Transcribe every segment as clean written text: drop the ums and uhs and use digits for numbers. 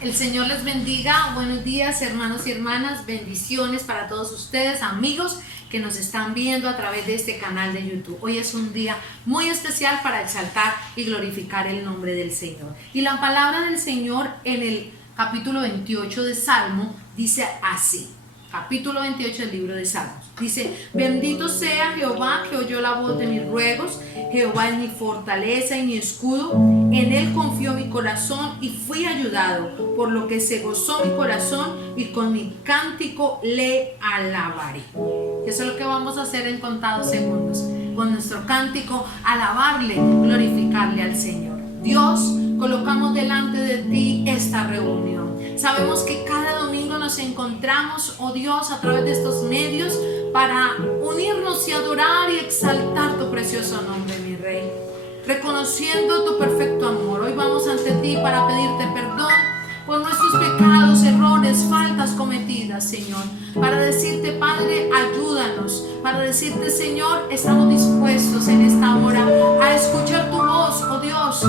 El Señor les bendiga. Buenos días, hermanos y hermanas. Bendiciones para todos ustedes, amigos que nos están viendo a través de este canal de YouTube. Hoy es un día muy especial para exaltar y glorificar el nombre del Señor. Y la palabra del Señor en el capítulo 28 de Salmo dice así. Capítulo 28 del libro de Salmos. Dice: bendito sea Jehová, que oyó la voz de mis ruegos. Jehová es mi fortaleza y mi escudo. En él confió mi corazón y fui ayudado, por lo que se gozó mi corazón y con mi cántico le alabaré. Eso es lo que vamos a hacer en contados segundos. Con nuestro cántico, alabarle, glorificarle al Señor. Dios, colocamos delante de ti esta reunión. Sabemos que cada domingo nos encontramos, oh Dios, a través de estos medios para unirnos y adorar y exaltar tu precioso nombre, mi Rey. Reconociendo tu perfecto amor, hoy vamos ante ti para pedirte perdón por nuestros pecados, errores, faltas cometidas, Señor. Para decirte, Padre, ayúdanos. Para decirte, Señor, estamos dispuestos en esta hora a escuchar tu voz, oh Dios,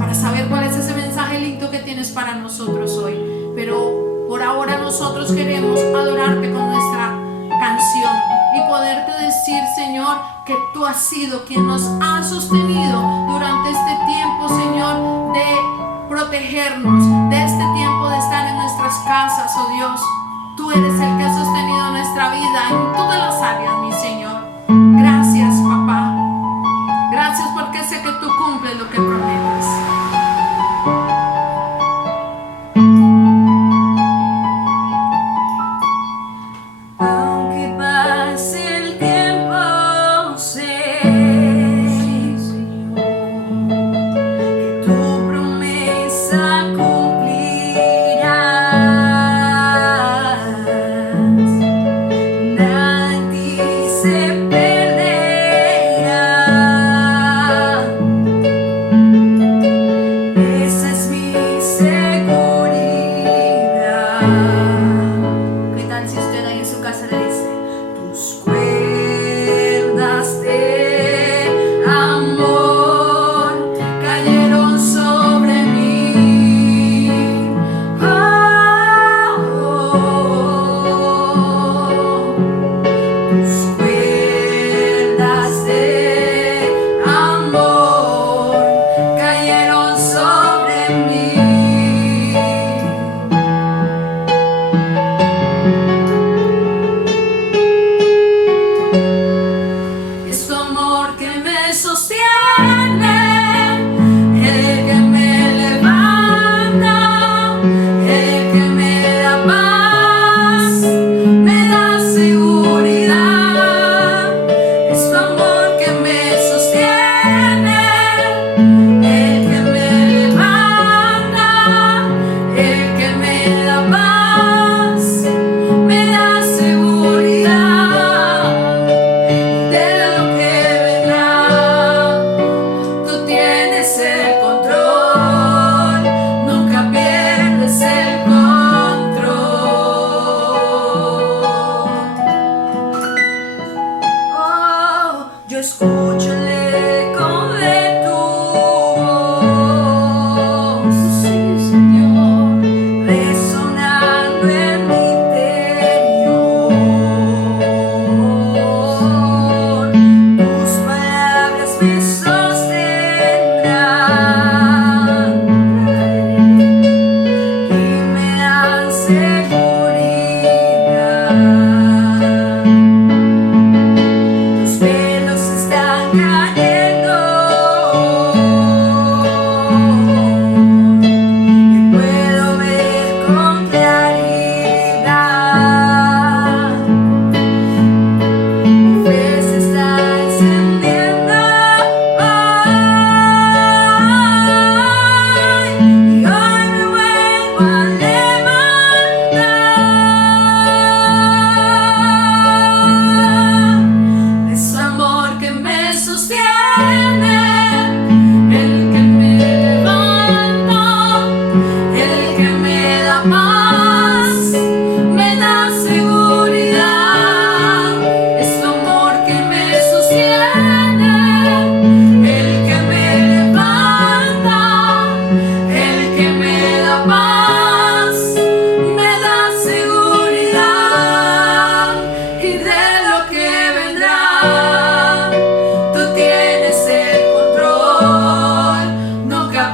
para saber cuál es ese mensaje lindo que tienes para nosotros hoy. Pero por ahora nosotros queremos adorarte con nuestra canción y poderte decir, Señor, que tú has sido quien nos ha sostenido durante este tiempo, Señor, de protegernos, de este tiempo de estar en nuestras casas, oh Dios. Tú eres el que ha sostenido nuestra vida en todas las áreas, mi Señor. Gracias, papá. Gracias porque sé que tú cumples lo que prometes. Aunque pase el tiempo, sé, Señor, que tu promesa cumplirás. Nada en ti se perderá. Esa es mi seguridad. ¿Qué tal si usted ahí en su casa le dice: tus cuerdas de amor cayeron sobre mí? Oh, tus cuerdas de amor cayeron sobre mí. Es tu amor que me sostiene, el que me levanta, el que me da paz, me da seguridad. Es tu amor que me sostiene, el que me levanta,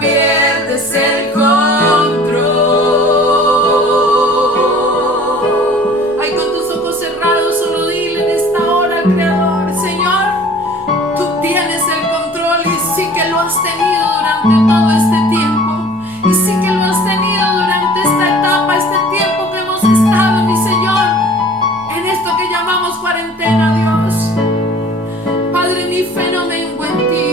pierdes el control. Ay, con tus ojos cerrados, solo dile en esta hora al Creador: Señor, tú tienes el control, y sí que lo has tenido durante todo este tiempo, y sí que lo has tenido durante esta etapa, este tiempo que hemos estado, mi Señor, en esto que llamamos cuarentena, Dios. Padre, mi fe no mengua en ti,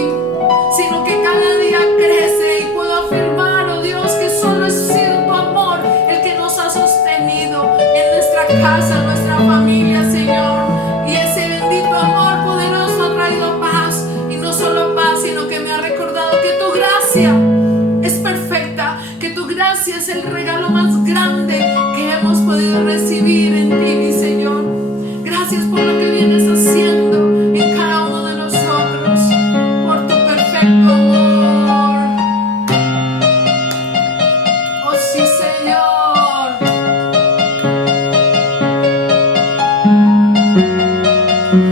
sino que cada día crece, y puedo afirmar, oh Dios, que solo es sido tu amor el que nos ha sostenido en nuestra casa, en nuestra familia, Señor. Y ese bendito amor poderoso ha traído paz, y no solo paz, sino que me ha recordado que tu gracia es perfecta, que tu gracia es el regalo más grande que hemos podido recibir en ti, mi Señor. Gracias por lo que vienes haciendo en cada uno de nosotros, por tu perfecto amor. Oh sí, Señor.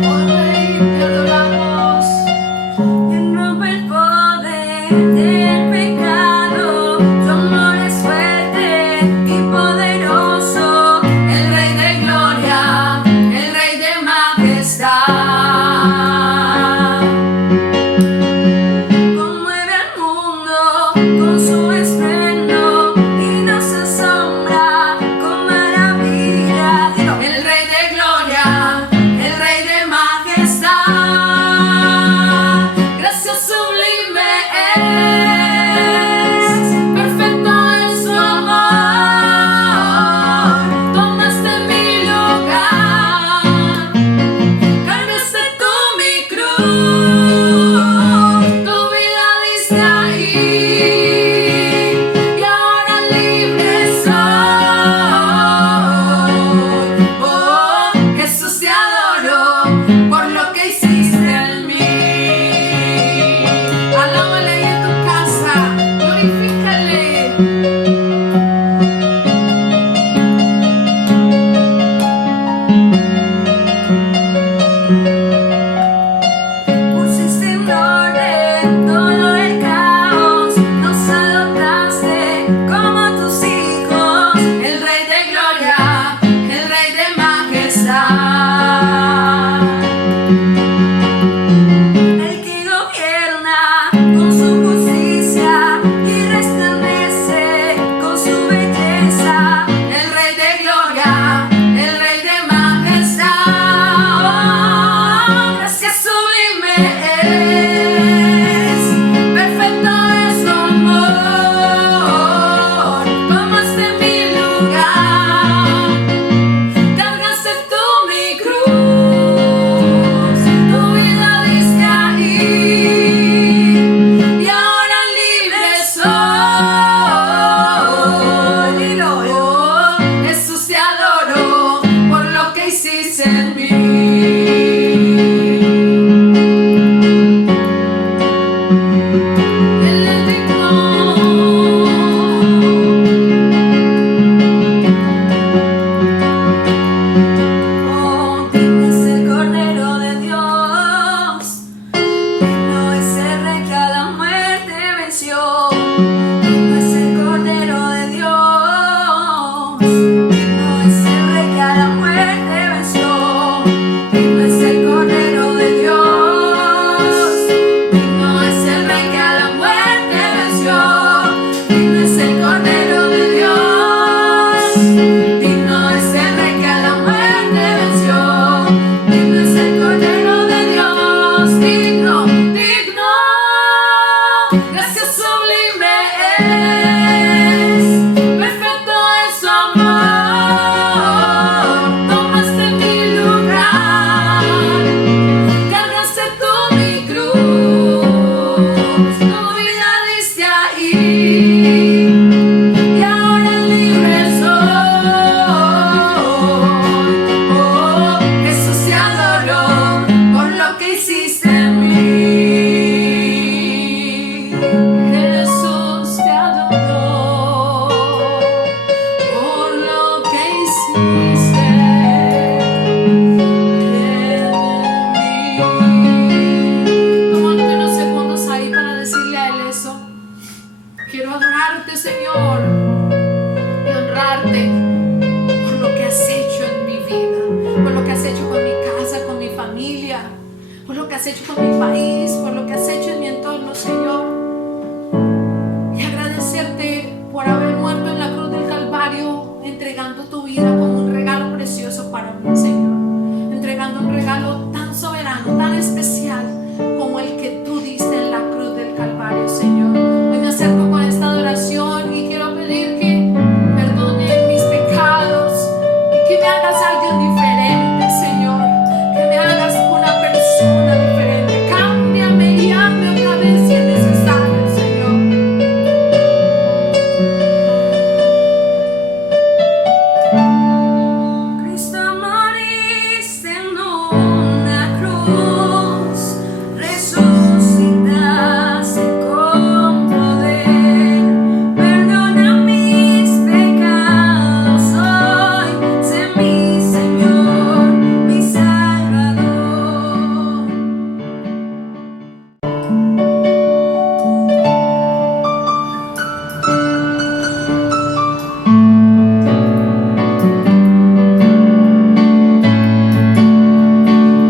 Oh Rey, te adoramos. Quien rompe el poder del pecado, tu amor es fuerte y poderoso. El quiero adorarte, Señor, y honrarte por lo que has hecho en mi vida, por lo que has hecho con mi casa, con mi familia, por lo que has hecho con mi país, por lo que has hecho en mi entorno, Señor. Y agradecerte por haber muerto en la cruz del Calvario, entregando tu vida como un regalo precioso para mí, Señor. Entregando un regalo tan soberano, tan especial como el que tú diste en la cruz del Calvario, Señor. Hoy me acerco con esta adoración y quiero pedir que perdones mis pecados y que me hagas alguien diferente, Señor. Que me hagas una persona diferente. Cámbiame y hazme otra vez si es necesario, Señor. Cristo, moriste en una cruz, resucitaste con poder. Perdona mis pecados hoy, sé mi Señor, mi Salvador.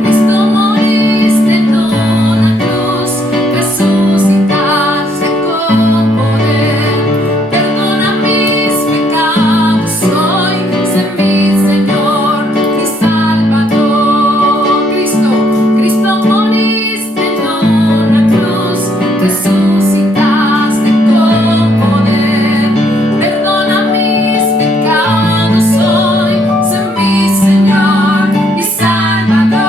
Cristo, moriste en una cruz, resucitaste con poder. Perdona mis pecados hoy, sé mi Señor, mi Salvador. Cristo, moriste en una cruz, resucitaste con poder. Perdona mis pecados hoy, sé mi Señor, mi Salvador.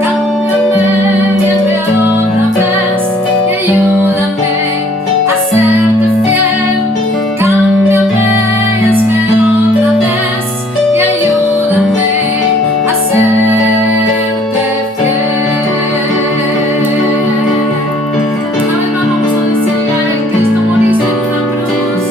Cámbiame y hazme otra vez y ayúdame a serte fiel. Cámbiame y hazme otra vez y ayúdame a serte fiel. Una vez más vamos a decirle a él: Cristo, moriste en una cruz.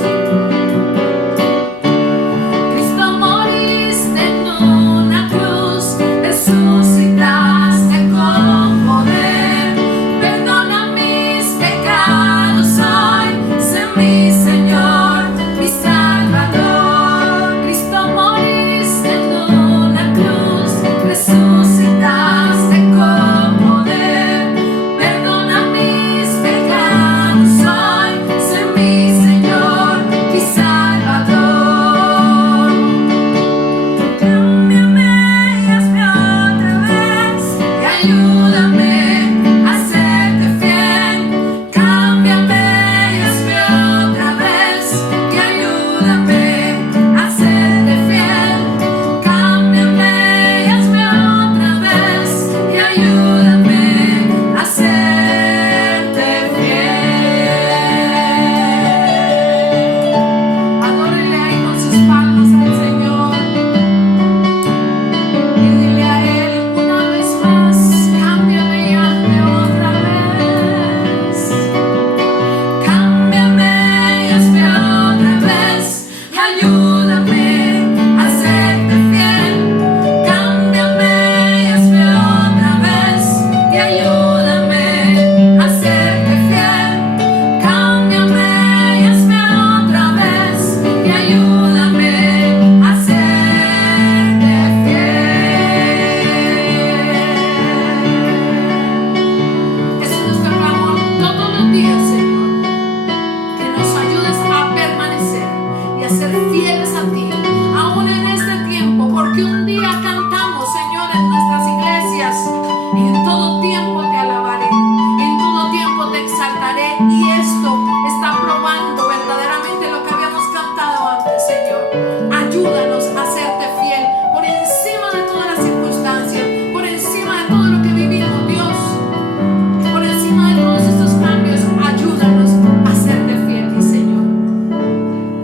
Cristo, moriste en una cruz, resucitaste con poder. Perdona mis pecados hoy, sé mi Señor, mi Salvador. Cristo, moriste en una cruz, resucitaste con poder. Perdona mis pecados hoy, sé mi Señor, mi Salvador. Cámbiame y hazme otra vez y ayúdame a serte fiel. Cámbiame y hazme otra vez y ayúdame a serte fiel. Cámbiame y hazme otra vez y ayúdame a serte fiel. Adórele ahí con sus palmas al Señor. Y dile a Él una vez más: cámbiame y hazme otra vez. Cámbiame y hazme otra vez y ayúdame a serte fiel. Cámbiame y hazme otra vez y ayúdame a serte fiel. Cámbiame y hazme otra vez y ayúdame a serte fiel. Ese es nuestro clamor todos los días, Señor. Que nos ayudes a permanecer y a ser fieles a ti, aún en este tiempo, porque un día cantamos, Señor, en nuestras iglesias: en todo tiempo te alabaré, en todo tiempo te exaltaré. Y esto está probando verdaderamente lo que habíamos cantado antes, Señor. Ayúdanos a serte fiel por encima de todas las circunstancias, por encima de todo lo que vivimos, Dios, por encima de todos estos cambios. Ayúdanos a serte fiel, mi Señor.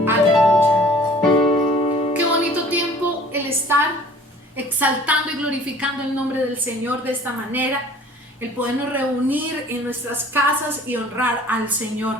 Aleluya. Qué bonito tiempo el estar exaltando y glorificando el nombre del Señor de esta manera, el podernos reunir en nuestras casas y honrar al Señor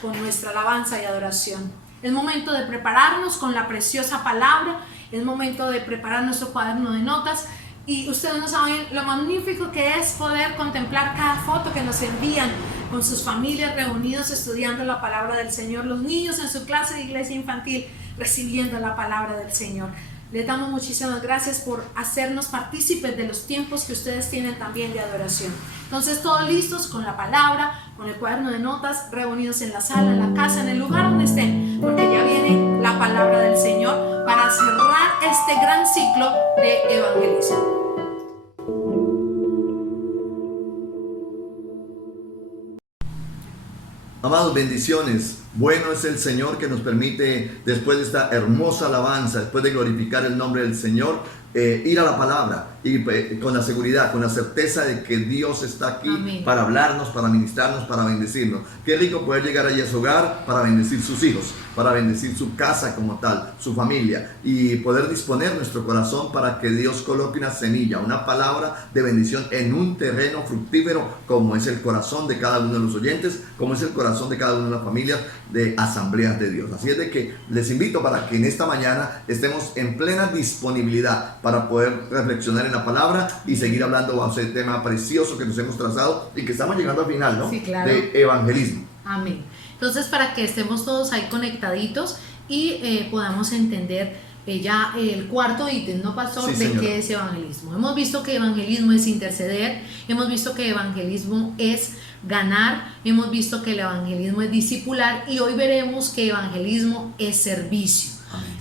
con nuestra alabanza y adoración. Es momento de prepararnos con la preciosa palabra, es momento de preparar nuestro cuaderno de notas. Y ustedes no saben lo magnífico que es poder contemplar cada foto que nos envían, con sus familias reunidos estudiando la palabra del Señor, los niños en su clase de iglesia infantil recibiendo la palabra del Señor. Les damos muchísimas gracias por hacernos partícipes de los tiempos que ustedes tienen también de adoración. Entonces, todos listos con la palabra, con el cuaderno de notas, reunidos en la sala, en la casa, en el lugar donde estén, porque ya viene la palabra del Señor para cerrar este gran ciclo de evangelismo. Amados, bendiciones. Bueno es el Señor que nos permite, después de esta hermosa alabanza, después de glorificar el nombre del Señor, ir a la palabra y con la seguridad, con la certeza de que Dios está aquí. Amén. Para hablarnos, para ministrarnos, para bendecirnos. Qué rico poder llegar allí a su hogar para bendecir sus hijos, para bendecir su casa como tal, su familia, y poder disponer nuestro corazón para que Dios coloque una semilla, una palabra de bendición en un terreno fructífero como es el corazón de cada uno de los oyentes, como es el corazón de cada una de las familias de Asambleas de Dios. Así es de que les invito para que en esta mañana estemos en plena disponibilidad para poder reflexionar en la palabra y seguir hablando bajo ese tema precioso que nos hemos trazado y que estamos llegando al final, ¿no? Sí, claro. De evangelismo. Amén. Entonces, para que estemos todos ahí conectaditos y podamos entender ya el cuarto ítem, ¿no, pastor? Sí, de señora. qué es evangelismo. Hemos visto que evangelismo es interceder, hemos visto que evangelismo es ganar, hemos visto que el evangelismo es discipular y hoy veremos que evangelismo es servicio.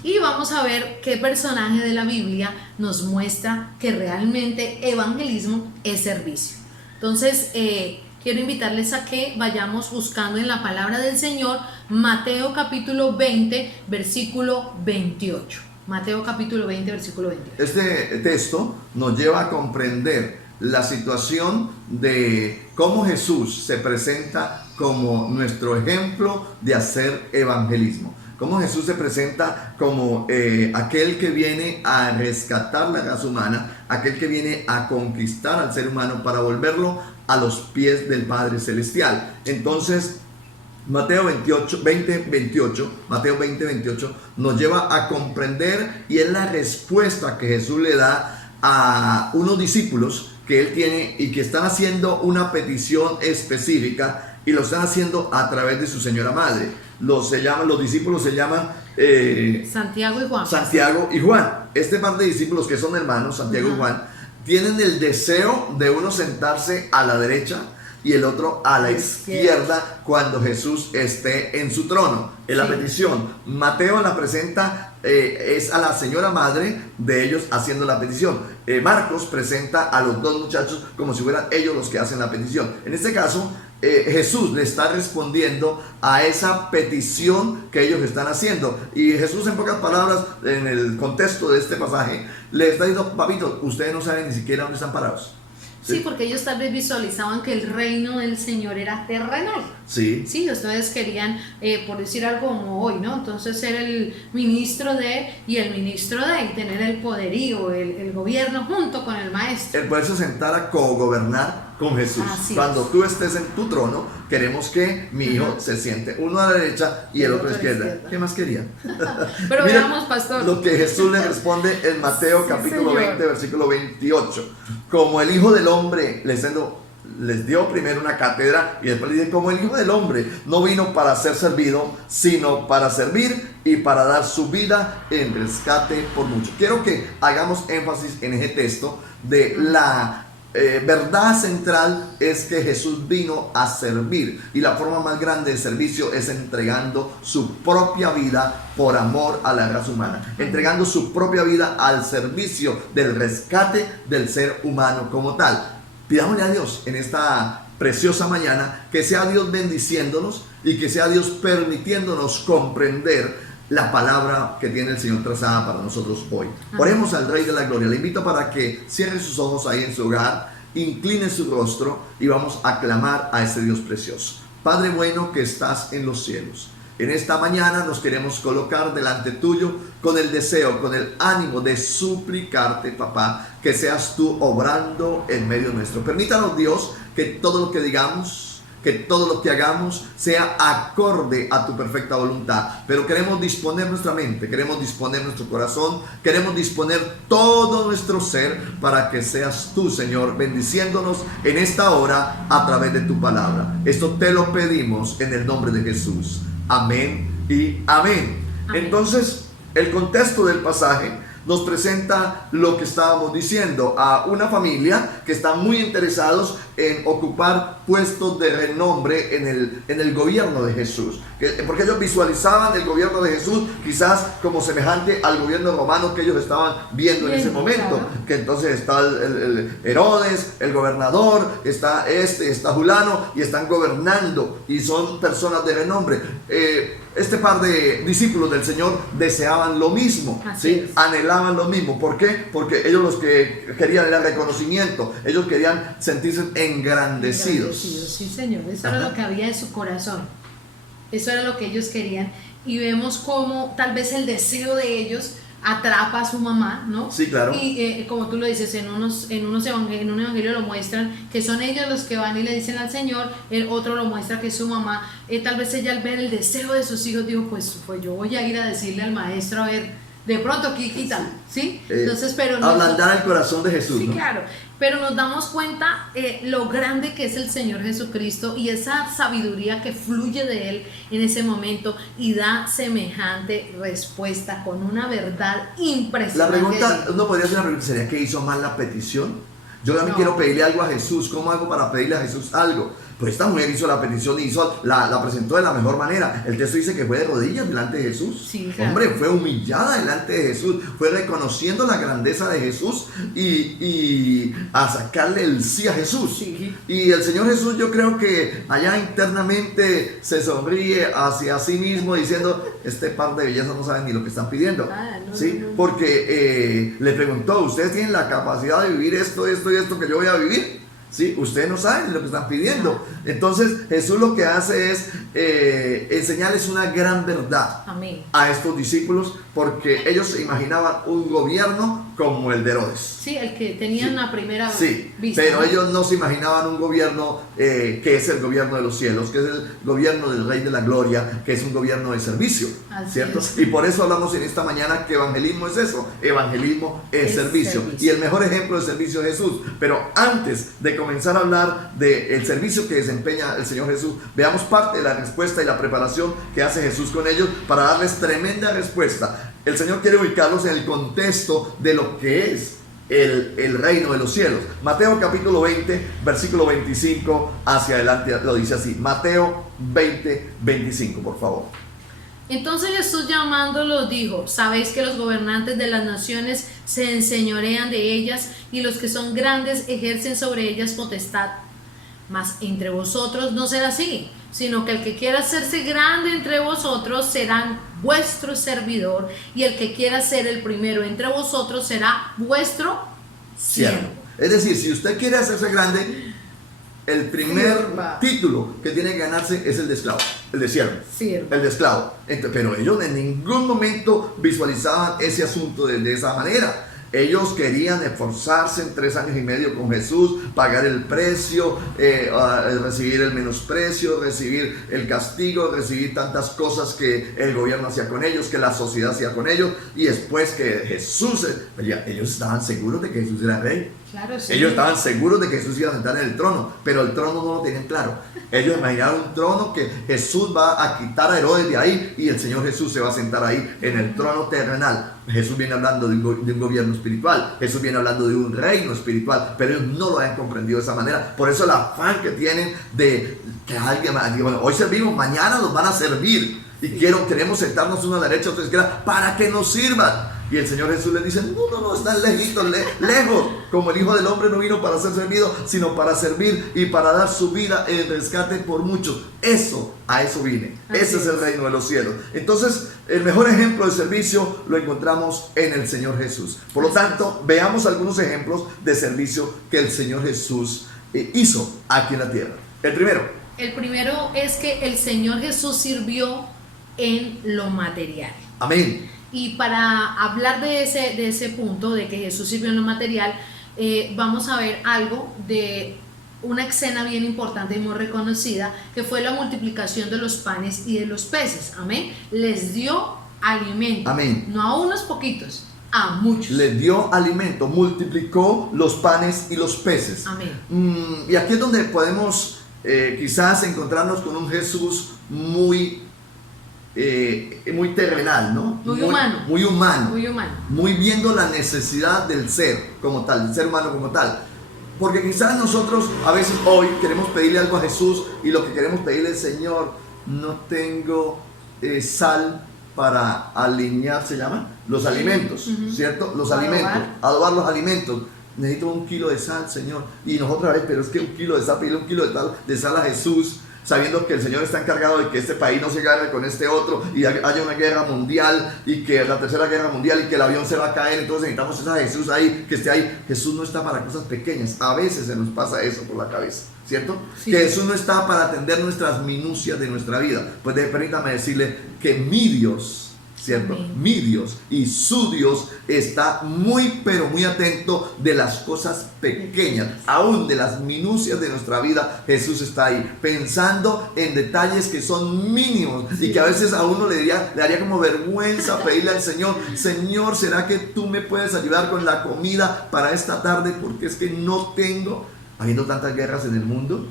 Y vamos a ver qué personaje de la Biblia nos muestra que realmente evangelismo es servicio. Entonces, quiero invitarles a que vayamos buscando en la palabra del Señor Mateo capítulo 20, versículo 28. Mateo capítulo 20, versículo 28. Este texto nos lleva a comprender la situación de cómo Jesús se presenta como nuestro ejemplo de hacer evangelismo. Cómo Jesús se presenta como aquel que viene a rescatar la raza humana, aquel que viene a conquistar al ser humano para volverlo a los pies del Padre Celestial. Entonces, Mateo 20, 28 nos lleva a comprender, y es la respuesta que Jesús le da a unos discípulos que él tiene y que están haciendo una petición específica, y lo están haciendo a través de su señora madre. Los discípulos se llaman Santiago y Juan. Santiago y Juan. Este par de discípulos que son hermanos, Santiago y Juan, tienen el deseo de uno sentarse a la derecha y el otro a la izquierda cuando Jesús esté en su trono. En la petición, Mateo la presenta, es a la señora madre de ellos haciendo la petición. Marcos presenta a los dos muchachos como si fueran ellos los que hacen la petición. En este caso, Jesús le está respondiendo a esa petición que ellos están haciendo, y Jesús, en pocas palabras, en el contexto de este pasaje, le está diciendo: papito, ustedes no saben ni siquiera dónde están parados. Sí, porque ellos tal vez visualizaban que el reino del Señor era terrenal. Sí. Sí, ustedes querían, por decir algo como hoy, ¿no? Entonces ser el ministro de y el ministro de, y tener el poderío, el gobierno junto con el maestro. El poderse sentar a cogobernar con Jesús. Así Cuando es. tú estés en tu trono, queremos que mi hijo se siente uno a la derecha y el otro a la izquierda. ¿Qué más querían? Pero Mira veamos, pastor, lo que Jesús le responde en Mateo capítulo señor. 20, versículo 28. Como el Hijo del Hombre, les dio primero una cátedra y después le dice: como el Hijo del Hombre no vino para ser servido, sino para servir y para dar su vida en rescate por muchos. Quiero que hagamos énfasis en ese texto de la verdad central. Es que Jesús vino a servir, y la forma más grande de servicio es entregando su propia vida por amor a la raza humana, entregando su propia vida al servicio del rescate del ser humano como tal. Pidámosle a Dios en esta preciosa mañana que sea Dios bendiciéndonos y que sea Dios permitiéndonos comprender la palabra que tiene el Señor trazada para nosotros hoy. Oremos al Rey de la Gloria. Le invito para que cierre sus ojos ahí en su hogar, incline su rostro y vamos a clamar a ese Dios precioso. Padre bueno que estás en los cielos, en esta mañana nos queremos colocar delante tuyo con el deseo, con el ánimo de suplicarte, papá, que seas tú obrando en medio nuestro. Permítanos, Dios, que todo lo que digamos, que todo lo que hagamos sea acorde a tu perfecta voluntad. Pero queremos disponer nuestra mente, queremos disponer nuestro corazón, queremos disponer todo nuestro ser para que seas tú, Señor, bendiciéndonos en esta hora a través de tu palabra. Esto te lo pedimos en el nombre de Jesús. Amén y amén. Amén. Entonces, el contexto del pasaje nos presenta lo que estábamos diciendo, a una familia que está muy interesados en ocupar puestos de renombre en el gobierno de Jesús, porque ellos visualizaban el gobierno de Jesús quizás como semejante al gobierno romano que ellos estaban viendo en ese momento, claro. que entonces está el Herodes, el gobernador, está Julano, y están gobernando y son personas de renombre. Este par de discípulos del Señor deseaban lo mismo, ¿sí? Anhelaban lo mismo. ¿Por qué? Porque ellos los que querían era reconocimiento, ellos querían sentirse engrandecidos. Sí, Señor, eso era lo que había en su corazón, eso era lo que ellos querían, y vemos cómo tal vez el deseo de ellos atrapa a su mamá, ¿no? Sí, claro. Y como tú lo dices, en un evangelio lo muestran que son ellos los que van y le dicen al Señor, el otro lo muestra que es su mamá. Tal vez ella, al ver el deseo de sus hijos, dijo, pues yo voy a ir a decirle al maestro, a ver, de pronto quitan, ¿sí? Entonces, pero ablandar el corazón de Jesús, sí, ¿no? claro, pero nos damos cuenta lo grande que es el Señor Jesucristo y esa sabiduría que fluye de Él en ese momento y da semejante respuesta con una verdad impresionante. La pregunta, uno podría hacer una pregunta, ¿sería que hizo mal la petición? Yo también quiero pedirle algo a Jesús. ¿Cómo hago para pedirle a Jesús algo? Pues esta mujer hizo la petición y la presentó de la mejor manera. El texto dice que fue de rodillas delante de Jesús. Sí, claro. Hombre, fue humillada delante de Jesús, fue reconociendo la grandeza de Jesús y a sacarle el sí a Jesús. Sí. Y el Señor Jesús, yo creo que allá internamente se sonríe hacia sí mismo diciendo, este par de bellezas no saben ni lo que están pidiendo. ¿Sí? No. Porque le preguntó, ¿ustedes tienen la capacidad de vivir esto y esto que yo voy a vivir? ¿Sí? Ustedes no saben lo que están pidiendo. Entonces Jesús lo que hace es enseñarles una gran verdad. Amén. A estos discípulos, porque ellos se imaginaban un gobierno como el de Herodes. Sí, el que tenían la primera vista. Pero ellos no se imaginaban un gobierno que es el gobierno de los cielos, que es el gobierno del Rey de la Gloria, que es un gobierno de servicio, ¿cierto? Y por eso hablamos en esta mañana que evangelismo es eso, evangelismo es servicio. Y el mejor ejemplo de servicio es Jesús. Pero antes de comenzar a hablar del servicio que desempeña el Señor Jesús, veamos parte de la respuesta y la preparación que hace Jesús con ellos para darles tremenda respuesta. El Señor quiere ubicarlos en el contexto de lo que es el reino de los cielos. Mateo capítulo 20, versículo 25 hacia adelante lo dice así. Mateo 20, 25, por favor. Entonces Jesús, llamándolos, dijo: sabéis que los gobernantes de las naciones se enseñorean de ellas, y los que son grandes ejercen sobre ellas potestad. Mas entre vosotros no será así, sino que el que quiera hacerse grande entre vosotros será vuestro servidor, y el que quiera ser el primero entre vosotros será vuestro siervo. Es decir, si usted quiere hacerse grande, el primer título que tiene que ganarse es el de esclavo, el de siervo, el de esclavo. Pero ellos en ningún momento visualizaban ese asunto de esa manera. Ellos querían esforzarse en 3 años y medio con Jesús, pagar el precio, recibir el menosprecio, recibir el castigo, recibir tantas cosas que el gobierno hacía con ellos, que la sociedad hacía con ellos, y después que Jesús, ellos estaban seguros de que Jesús era rey. Claro, sí. Ellos estaban seguros de que Jesús iba a sentar en el trono, pero el trono no lo tenían claro. Ellos imaginaron un trono que Jesús va a quitar a Herodes de ahí y el Señor Jesús se va a sentar ahí en el trono terrenal. Jesús viene hablando de un gobierno espiritual, Jesús viene hablando de un reino espiritual, pero ellos no lo habían comprendido de esa manera. Por eso el afán que tienen de que alguien, bueno, hoy servimos, mañana nos van a servir, y queremos sentarnos uno a la derecha, otro a la izquierda, para que nos sirvan. Y el Señor Jesús les dice: no, están lejitos, lejos, como el Hijo del Hombre no vino para ser servido, sino para servir y para dar su vida en rescate por muchos. A eso vine. Ese es el reino de los cielos. Entonces, el mejor ejemplo de servicio lo encontramos en el Señor Jesús. Por lo tanto, veamos algunos ejemplos de servicio que el Señor Jesús hizo aquí en la tierra. El primero es que el Señor Jesús sirvió en lo material. Amén. Y para hablar de ese punto, de que Jesús sirvió en lo material, vamos a ver algo de una escena bien importante y muy reconocida, que fue la multiplicación de los panes y de los peces. Amén. Les dio alimento. Amén. No a unos poquitos, a muchos. Les dio alimento, multiplicó los panes y los peces. Amén. Y aquí es donde podemos quizás encontrarnos con un Jesús muy terrenal, ¿no? Muy humano. Muy humano. Muy humano. Muy viendo la necesidad del ser como tal, del ser humano como tal. Porque quizás nosotros a veces hoy queremos pedirle algo a Jesús y lo que queremos pedirle es: Señor, no tengo sal para alinear, ¿se llama? Los alimentos, ¿cierto? Los alimentos, adobar los alimentos. Necesito 1 kilo de sal, Señor. Y nosotros a veces, pero es que 1 kilo de sal, pedirle 1 kilo de sal a Jesús, sabiendo que el Señor está encargado de que este país no se agarre con este otro y haya una guerra mundial y que la tercera guerra mundial y que el avión se va a caer. Entonces necesitamos a Jesús ahí, que esté ahí. Jesús no está para cosas pequeñas. A veces se nos pasa eso por la cabeza, ¿cierto? Sí. Que Jesús no está para atender nuestras minucias de nuestra vida. Pues permítame decirle que mi Dios, ¿cierto? Amén. Mi Dios y su Dios está muy pero muy atento de las cosas pequeñas, aún de las minucias de nuestra vida. Jesús está ahí pensando en detalles que son mínimos y que a veces a uno le daría como vergüenza pedirle al Señor: Señor, ¿será que tú me puedes ayudar con la comida para esta tarde? Porque es que no tengo. Habiendo tantas guerras en el mundo,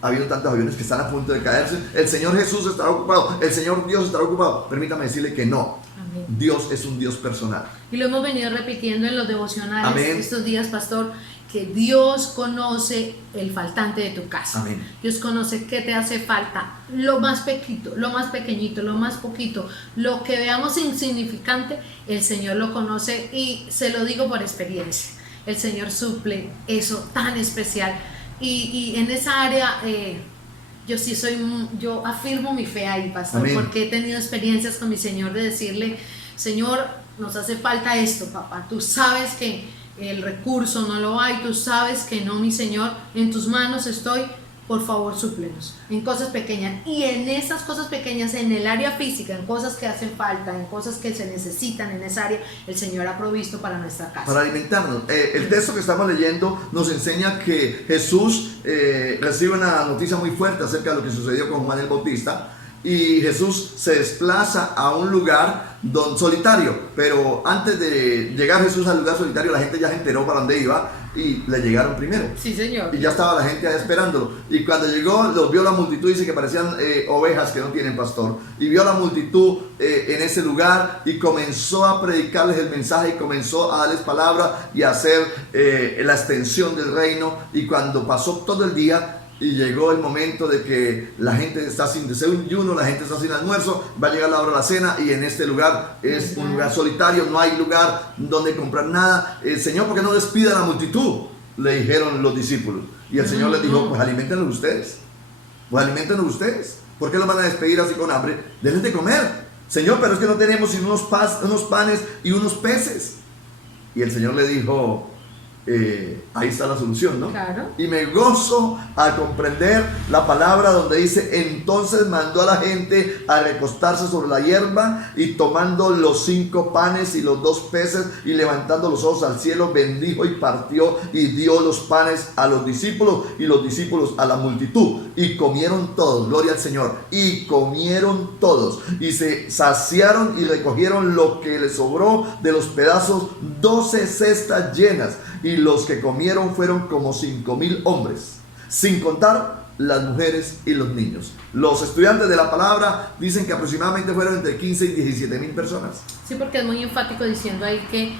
habiendo tantos aviones que están a punto de caerse, el Señor Jesús estará ocupado, el Señor Dios estará ocupado. Permítame decirle que no. Amén. Dios es un Dios personal. Y lo hemos venido repitiendo en los devocionales. Amén. Estos días, pastor, que Dios conoce el faltante de tu casa. Amén. Dios conoce qué te hace falta, lo más pequeñito, lo más pequeñito, lo más poquito, lo que veamos insignificante, el Señor lo conoce, y se lo digo por experiencia. El Señor suple eso tan especial, y en esa área yo afirmo mi fe ahí, pastor. Amén. Porque he tenido experiencias con mi Señor de decirle: Señor, nos hace falta esto, papá, tú sabes que el recurso no lo hay, tú sabes que no, mi Señor, en tus manos estoy, por favor súplenos en cosas pequeñas. Y en esas cosas pequeñas, en el área física, en cosas que hacen falta, en cosas que se necesitan en esa área, el Señor ha provisto para nuestra casa, para alimentarnos. El texto que estamos leyendo nos enseña que Jesús recibe una noticia muy fuerte acerca de lo que sucedió con Juan el Bautista, y Jesús se desplaza a un lugar solitario. Pero antes de llegar Jesús al lugar solitario, la gente ya se enteró para dónde iba y le llegaron primero. Sí, Señor. Y ya estaba la gente ahí esperándolo. Y cuando llegó, los vio la multitud, dice que parecían ovejas que no tienen pastor. Y vio la multitud en ese lugar y comenzó a predicarles el mensaje, y comenzó a darles palabra y a hacer la extensión del reino. Y cuando pasó todo el día y llegó el momento de que la gente está sin desayuno, la gente está sin almuerzo, va a llegar la hora de la cena, y en este lugar es un lugar solitario, no hay lugar donde comprar nada. Señor, ¿por qué no despide a la multitud?, le dijeron los discípulos. Y el Señor les dijo: pues aliméntenlos ustedes, ¿por qué los van a despedir así con hambre? Denles de comer. Señor, pero es que no tenemos sino unos panes y unos peces. Y el Señor le dijo: ahí está la solución, ¿no? Claro. Y me gozo al comprender la palabra donde dice: entonces mandó a la gente a recostarse sobre la hierba, y tomando los 5 panes y los 2 peces, y levantando los ojos al cielo, bendijo y partió, y dio los panes a los discípulos, y los discípulos a la multitud, y comieron todos. Gloria al Señor. Y comieron todos, y se saciaron, y recogieron lo que les sobró de los pedazos, 12 cestas llenas. Y los que comieron fueron como 5,000 hombres, sin contar las mujeres y los niños. Los estudiantes de la palabra dicen que aproximadamente fueron entre 15 y 17,000 personas. Sí, porque es muy enfático diciendo ahí que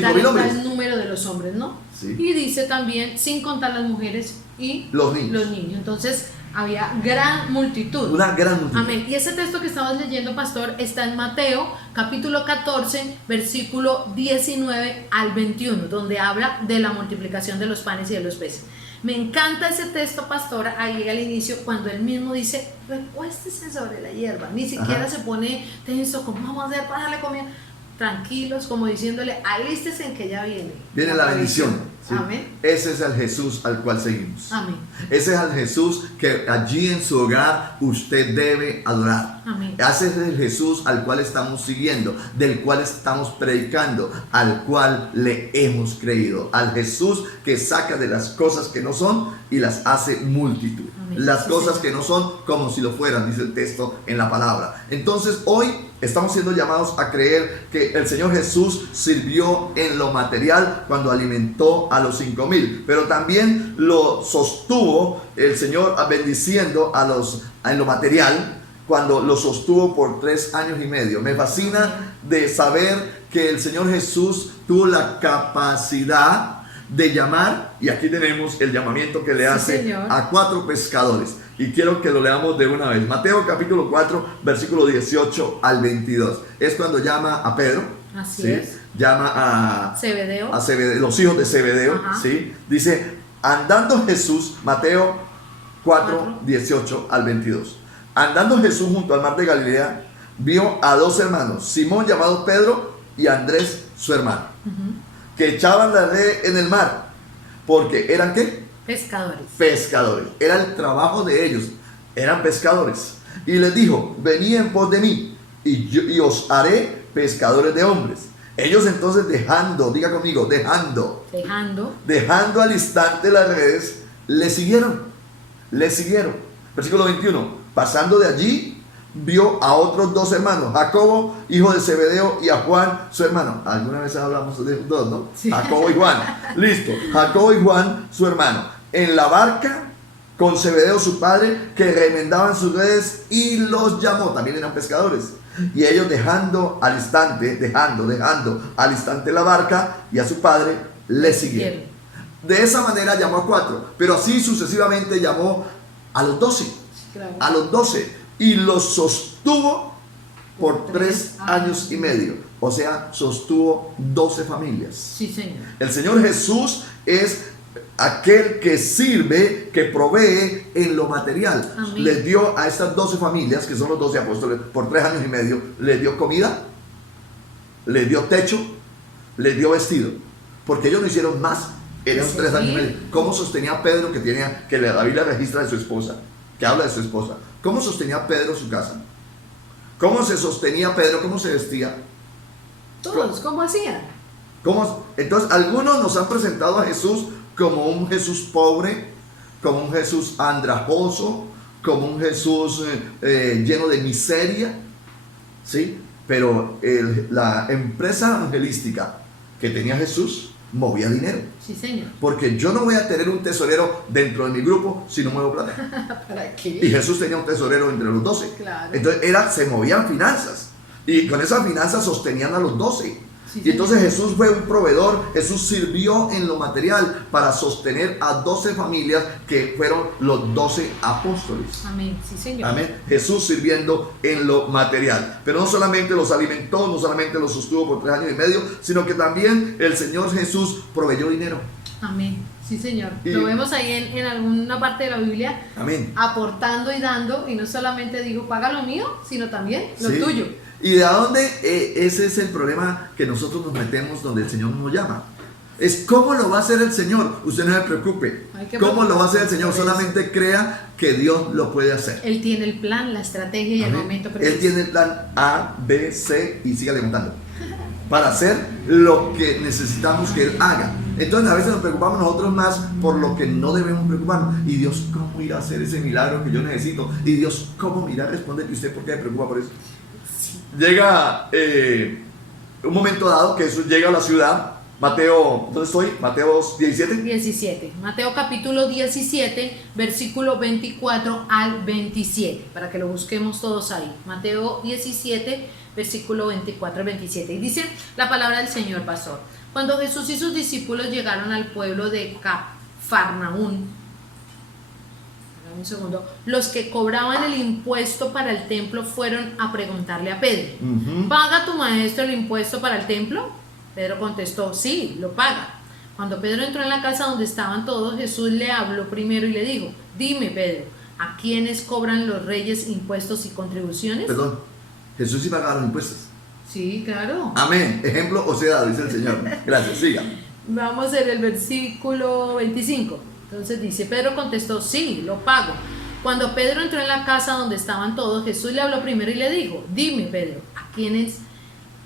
da el número de los hombres, ¿no? Sí. Y dice también sin contar las mujeres y los niños. Entonces había gran multitud. Una gran multitud. Amén. Y ese texto que estamos leyendo, pastor, está en Mateo capítulo 14, versículo 19 al 21, donde habla de la multiplicación de los panes y de los peces. Me encanta ese texto, pastor, ahí al inicio, cuando él mismo dice: recuéstese sobre la hierba. Ni siquiera se pone tenso, ¿cómo vamos a hacer para darle comida? tranquilos, como diciéndole, alístese en que ya viene. Viene la bendición. ¿Sí? Amén. Ese es el Jesús al cual seguimos. Amén. Ese es el Jesús que allí en su hogar usted debe adorar. Amén. Ese es el Jesús al cual estamos siguiendo, del cual estamos predicando, al cual le hemos creído. Al Jesús que saca de las cosas que no son y las hace multitud. Amén. Las Sí, cosas Señor. que no son como si lo fueran, dice el texto en la palabra. Entonces hoy estamos siendo llamados a creer que el Señor Jesús sirvió en lo material cuando alimentó a los 5,000, pero también lo sostuvo el Señor bendiciendo en lo material cuando lo sostuvo por 3 años y medio. Me fascina de saber que el Señor Jesús tuvo la capacidad de llamar, y aquí tenemos el llamamiento que le Sí, hace Señor. a 4 pescadores. Y quiero que lo leamos de una vez. Mateo capítulo 4, versículo 18 al 22. Es cuando llama a Pedro. Así ¿sí? es. Llama a Zebedeo. los hijos de Zebedeo. Ajá. ¿sí? Dice, andando Jesús, Mateo 4, 18 al 22. Andando Jesús junto al mar de Galilea, vio a 2 hermanos, Simón llamado Pedro y Andrés su hermano, que echaban la red en el mar, porque eran ¿qué? Pescadores. Pescadores. Era el trabajo de ellos, eran pescadores. Y les dijo, venid en pos de mí y os haré pescadores de hombres. Ellos entonces dejando, diga conmigo, dejando al instante las redes, le siguieron. Versículo 21, pasando de allí, vio a otros 2 hermanos, Jacobo, hijo de Zebedeo, y a Juan, su hermano. Alguna vez hablamos de 2, ¿no? Sí. Jacobo y Juan. Listo. Jacobo y Juan, su hermano, en la barca con Zebedeo, su padre, que remendaban sus redes, y los llamó. También eran pescadores. Y ellos dejando al instante la barca y a su padre, le siguieron. De esa manera llamó a 4, pero así sucesivamente llamó a los 12. Claro. A los 12, y los sostuvo por 3 años y medio. O sea, sostuvo 12 familias. Sí, Señor. El Señor Jesús es aquel que sirve, que provee en lo material. Amén. Les dio a estas 12 familias, que son los 12 apóstoles, por 3 años y medio, les dio comida, les dio techo, les dio vestido, porque ellos no hicieron más en esos 3 años y medio. ¿Cómo sostenía Pedro, que la Biblia registra de su esposa, que habla de su esposa? ¿Cómo sostenía Pedro su casa? ¿Cómo se sostenía Pedro? ¿Cómo se vestía? Todos, ¿cómo hacían? Entonces, algunos nos han presentado a Jesús como un Jesús pobre, como un Jesús andrajoso, como un Jesús lleno de miseria, ¿sí? Pero la empresa evangelística que tenía Jesús movía dinero. Sí, Señor. Porque yo no voy a tener un tesorero dentro de mi grupo si no muevo plata. ¿Para Y qué? Jesús tenía un tesorero entre los 12. Claro. Entonces se movían finanzas. Y con esas finanzas sostenían a los 12. Sí, Y entonces Señor. Jesús fue un proveedor. Jesús sirvió en lo material para sostener a 12 familias que fueron los 12 apóstoles. Amén. Sí, Señor. Amén. Jesús sirviendo en lo material. Pero no solamente los alimentó, no solamente los sostuvo por 3 años y medio, sino que también el Señor Jesús proveyó dinero. Amén. Sí, Señor. Y- Lo vemos ahí en alguna parte de la Biblia, Amén. aportando y dando, y no solamente digo, paga lo mío, sino también lo Sí. tuyo. ¿Y de dónde? Ese es el problema que nosotros nos metemos donde el Señor nos llama. Es cómo lo va a hacer el Señor. Usted no se preocupe. Hay que ¿Cómo lo va a hacer el Señor? preocuparse por eso. Solamente crea que Dios lo puede hacer. Él tiene el plan, la estrategia y el Amén. momento preciso. Él tiene el plan A, B, C y siga contando para hacer lo que necesitamos que Él haga. Entonces a veces nos preocupamos nosotros más por lo que no debemos preocuparnos. Y Dios, ¿cómo irá a hacer ese milagro que yo necesito? Y Dios, ¿cómo irá a responder? ¿Y usted por qué se preocupa por eso? Llega un momento dado que Jesús llega a la ciudad. Mateo, ¿dónde estoy? Mateo 17. 17. Mateo capítulo 17, versículo 24 al 27, para que lo busquemos todos ahí. Mateo 17, versículo 24 al 27. Y dice la palabra del Señor, pastor. Cuando Jesús y sus discípulos llegaron al pueblo de Cafarnaún, un segundo, los que cobraban el impuesto para el templo fueron a preguntarle a Pedro: ¿paga tu maestro el impuesto para el templo? Pedro contestó: sí, lo paga. Cuando Pedro entró en la casa donde estaban todos, Jesús le habló primero y le dijo: dime, Pedro, ¿a quiénes cobran los reyes impuestos y contribuciones? Perdón, Jesús sí pagaba los impuestos. Sí, claro. Amén. Ejemplo os he dado, dice el Señor. Gracias, siga. Vamos en el versículo 25. Entonces dice, Pedro contestó, sí, lo pago. Cuando Pedro entró en la casa donde estaban todos, Jesús le habló primero y le dijo, dime, Pedro, ¿a quiénes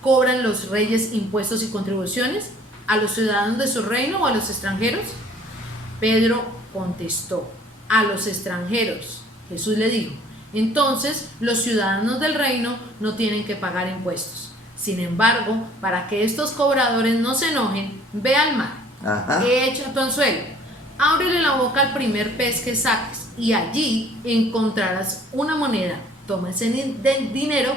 cobran los reyes impuestos y contribuciones? ¿A los ciudadanos de su reino o a los extranjeros? Pedro contestó, a los extranjeros. Jesús le dijo, entonces los ciudadanos del reino no tienen que pagar impuestos. Sin embargo, para que estos cobradores no se enojen, ve al mar, echa tu anzuelo, ábrele la boca al primer pez que saques y allí encontrarás una moneda. Toma ese dinero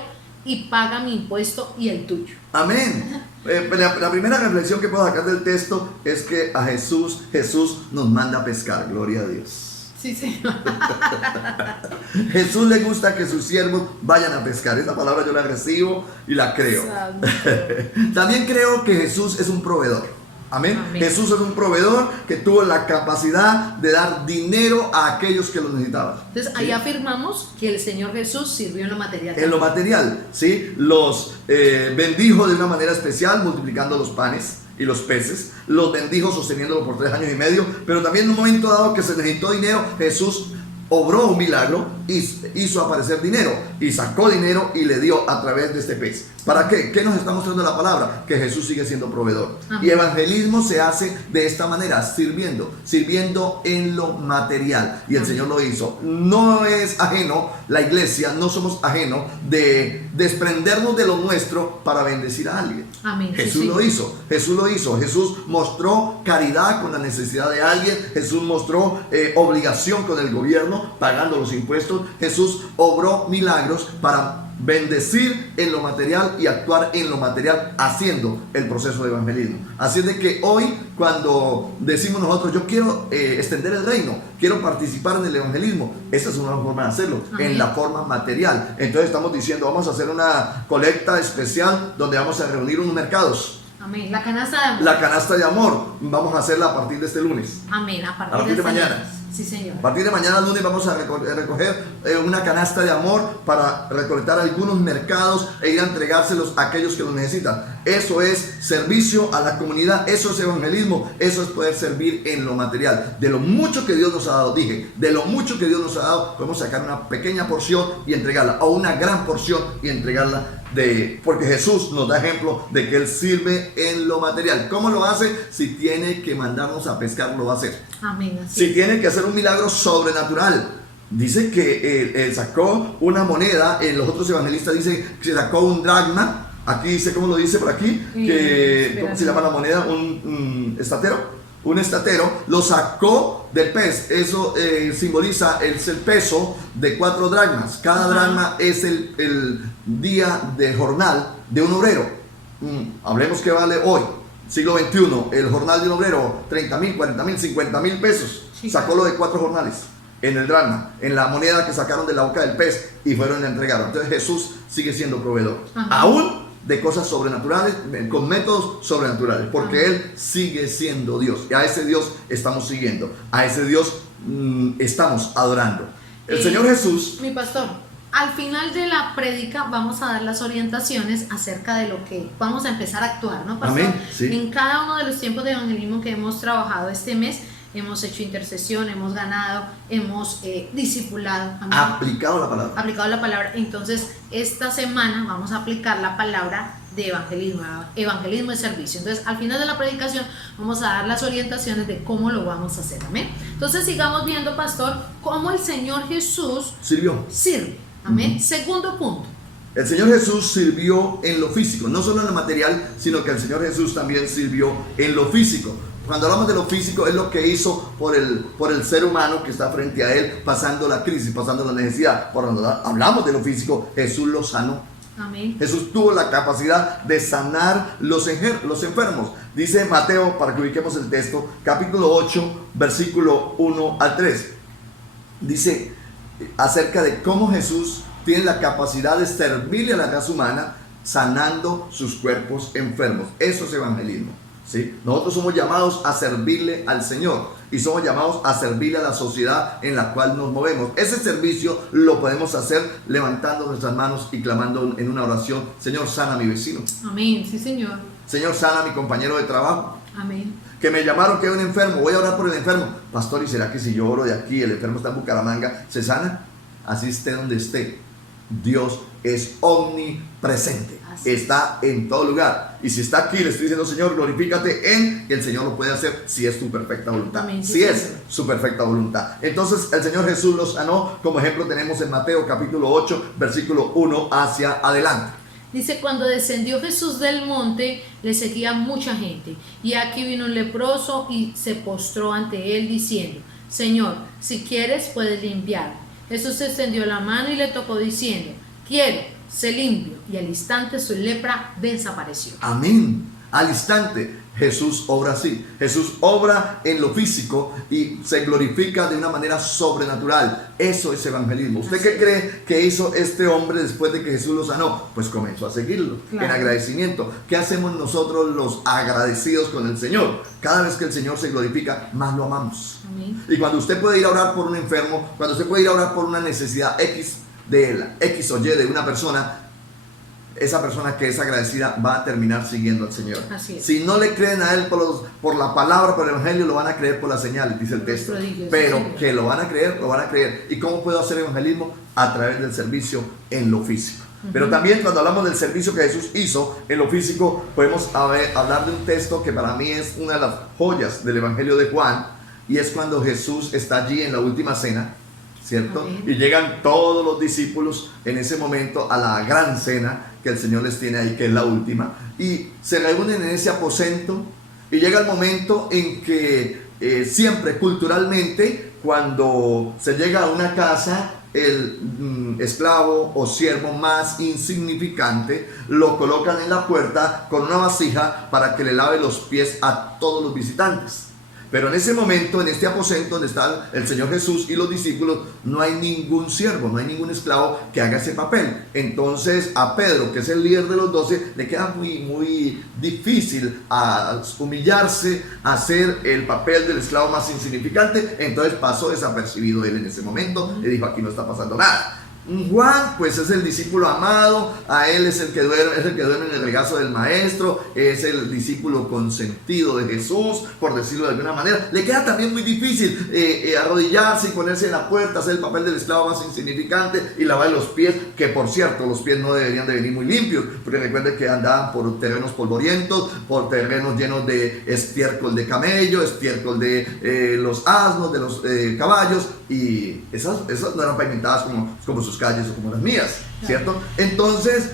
y paga mi impuesto y el tuyo. Amén. La primera reflexión que puedo sacar del texto es que a Jesús nos manda a pescar. Gloria a Dios. Sí, Señor. Jesús le gusta que sus siervos vayan a pescar. Esta palabra yo la recibo y la creo. También creo que Jesús es un proveedor. Amén. Amén. Jesús es un proveedor que tuvo la capacidad de dar dinero a aquellos que lo necesitaban. Entonces ahí afirmamos que el Señor Jesús sirvió en lo material. En lo material, ¿sí? Los bendijo de una manera especial, multiplicando los panes y los peces. Los bendijo sosteniéndolo por 3 años y medio. Pero también en un momento dado que se necesitó dinero, Jesús obró un milagro y hizo aparecer dinero y sacó dinero y le dio a través de este pez. ¿Para qué? ¿Qué nos está mostrando la palabra? Que Jesús sigue siendo proveedor. Y evangelismo se hace de esta manera, sirviendo en lo material. Y el Señor lo hizo. No es ajeno, la iglesia, no somos ajenos de desprendernos de lo nuestro para bendecir a alguien. Amén. Jesús lo hizo. Jesús mostró caridad con la necesidad de alguien. Jesús mostró obligación con el gobierno, pagando los impuestos. Jesús obró milagros para bendecir en lo material y actuar en lo material, haciendo el proceso de evangelismo. Así es de que hoy, cuando decimos nosotros, yo quiero extender el reino, quiero participar en el evangelismo, esa es una forma de hacerlo. Amén. En la forma material. Entonces estamos diciendo, vamos a hacer una colecta especial donde vamos a reunir unos mercados. Amén. La canasta de amor. La canasta de amor vamos a hacerla a partir de este lunes. Amén. A partir de mañana. Lunes. Sí, Señor. A partir de mañana lunes vamos a recoger una canasta de amor para recolectar algunos mercados e ir a entregárselos a aquellos que los necesitan. Eso es servicio a la comunidad, eso es evangelismo, eso es poder servir en lo material. De lo mucho que Dios nos ha dado, de lo mucho que Dios nos ha dado, podemos sacar una pequeña porción y entregarla, o una gran porción y entregarla. Porque Jesús nos da ejemplo de que Él sirve en lo material. ¿Cómo lo hace? Si tiene que mandarnos a pescar, lo va a hacer. Amén. Si tiene que hacer un milagro sobrenatural. Dice que él sacó una moneda. En los otros evangelistas dice que se sacó un dracma. Aquí dice, ¿cómo lo dice por aquí? ¿Cómo se llama la moneda? Un estatero. Un estatero lo sacó del pez. Eso simboliza el peso de 4 dracmas. Cada dracma es el día de jornal de un obrero. Hablemos que vale hoy, siglo XXI, el jornal de un obrero, 30,000, 40,000, 50,000 pesos. Sí. Sacó lo de 4 jornales en el dracma, en la moneda que sacaron de la boca del pez y fueron y la entregaron. Entonces Jesús sigue siendo proveedor. Aún de cosas sobrenaturales, con métodos sobrenaturales, porque Él sigue siendo Dios, y a ese Dios estamos siguiendo, a ese Dios estamos adorando. El Señor Jesús. Mi pastor, al final de la prédica vamos a dar las orientaciones acerca de lo que vamos a empezar a actuar, ¿no, pastor? Amén, sí. En cada uno de los tiempos de evangelismo que hemos trabajado este mes, hemos hecho intercesión, hemos ganado, hemos discipulado. Amén. Aplicado la palabra. Aplicado la palabra. Entonces, esta semana vamos a aplicar la palabra de evangelismo y servicio. Entonces, al final de la predicación vamos a dar las orientaciones de cómo lo vamos a hacer. Amén. Entonces, sigamos viendo, pastor, cómo el Señor Jesús sirve. Amén. Segundo punto. El Señor Jesús sirvió en lo físico, no solo en lo material, sino que el Señor Jesús también sirvió en lo físico. Cuando hablamos de lo físico, es lo que hizo por el ser humano que está frente a Él, pasando la crisis, pasando la necesidad. Cuando hablamos de lo físico, Jesús lo sanó. Amén. Jesús tuvo la capacidad de sanar los enfermos. Dice Mateo, para que ubiquemos el texto, capítulo 8, versículo 1 al 3. Dice acerca de cómo Jesús tiene la capacidad de servirle a la raza humana, sanando sus cuerpos enfermos. Eso es evangelismo. ¿Sí? Nosotros somos llamados a servirle al Señor. y somos llamados a servirle a la sociedad en la cual nos movemos. Ese servicio lo podemos hacer levantando nuestras manos y clamando en una oración: Señor, sana a mi vecino. Amén, sí, Señor. Señor, sana a mi compañero de trabajo. Amén. Que me llamaron que hay un enfermo, voy a orar por el enfermo. Pastor, ¿y será que si yo oro de aquí, el enfermo está en Bucaramanga, se sana? Así esté donde esté, Dios es omnipresente, está en todo lugar. Y si está aquí, le estoy diciendo: Señor, glorifícate en que el Señor lo puede hacer si es tu perfecta voluntad. Amén, sí, si es Señor. su perfecta voluntad. Entonces el Señor Jesús los sanó. Como ejemplo tenemos en Mateo capítulo 8, versículo 1 hacia adelante. Dice: cuando descendió Jesús del monte, le seguía mucha gente. Y aquí vino un leproso y se postró ante él diciendo: Señor, si quieres, puedes limpiarme. Jesús extendió la mano y le tocó diciendo: quiero, sé limpio. Y al instante su lepra desapareció. Amén. Al instante Jesús obra así. Jesús obra en lo físico y se glorifica de una manera sobrenatural. Eso es evangelismo. ¿Usted qué cree que hizo este hombre después de que Jesús lo sanó? Pues comenzó a seguirlo, claro, en agradecimiento. ¿Qué hacemos nosotros los agradecidos con el Señor? Cada vez que el Señor se glorifica, más lo amamos. Amén. Y cuando usted puede ir a orar por un enfermo, cuando usted puede ir a orar por una necesidad X o Y de una persona, esa persona que es agradecida va a terminar siguiendo al Señor. Así es. Si no le creen a Él por la palabra, por el evangelio, lo van a creer por las señales, dice el texto. Pero que lo van a creer, lo van a creer. ¿Y cómo puedo hacer evangelismo? A través del servicio en lo físico. Pero también cuando hablamos del servicio que Jesús hizo en lo físico, podemos hablar de un texto que para mí es una de las joyas del evangelio de Juan, y es cuando Jesús está allí en la última cena, ¿cierto? Amén. Y llegan todos los discípulos en ese momento a la gran cena que el Señor les tiene ahí, que es la última, y se reúnen en ese aposento, y llega el momento en que siempre culturalmente, cuando se llega a una casa, el esclavo o siervo más insignificante lo colocan en la puerta con una vasija para que le lave los pies a todos los visitantes. Pero en ese momento, en este aposento donde está el Señor Jesús y los discípulos, no hay ningún siervo, no hay ningún esclavo que haga ese papel. Entonces a Pedro, que es el líder de los 12, le queda muy difícil a humillarse, a hacer el papel del esclavo más insignificante. Entonces pasó desapercibido él en ese momento y dijo: aquí no está pasando nada. Juan, pues es el discípulo amado, a él es el que duerme en el regazo del maestro, es el discípulo consentido de Jesús, por decirlo de alguna manera. Le queda también muy difícil arrodillarse y ponerse en la puerta, hacer el papel del esclavo más insignificante y lavar los pies, que por cierto los pies no deberían de venir muy limpios, porque recuerden que andaban por terrenos polvorientos, por terrenos llenos de estiércol de camello, estiércol de los asnos, de los caballos, y esas no eran pavimentadas como sus calles o como las mías, ¿cierto? Entonces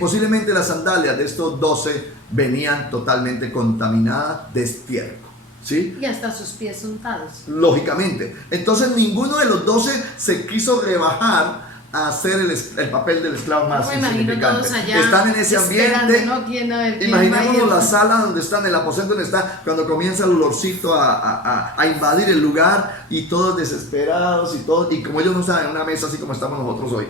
posiblemente las sandalias de estos 12 venían totalmente contaminadas de estiércol, ¿sí? Y hasta sus pies untados. Lógicamente. Entonces ninguno de los 12 se quiso rebajar a hacer el papel del esclavo más insignificante. Están en ese ambiente. Imaginémonos la sala donde están, el aposento donde está, cuando comienza el olorcito a invadir el lugar, y todos desesperados y como ellos no estaban en una mesa así como estamos nosotros hoy,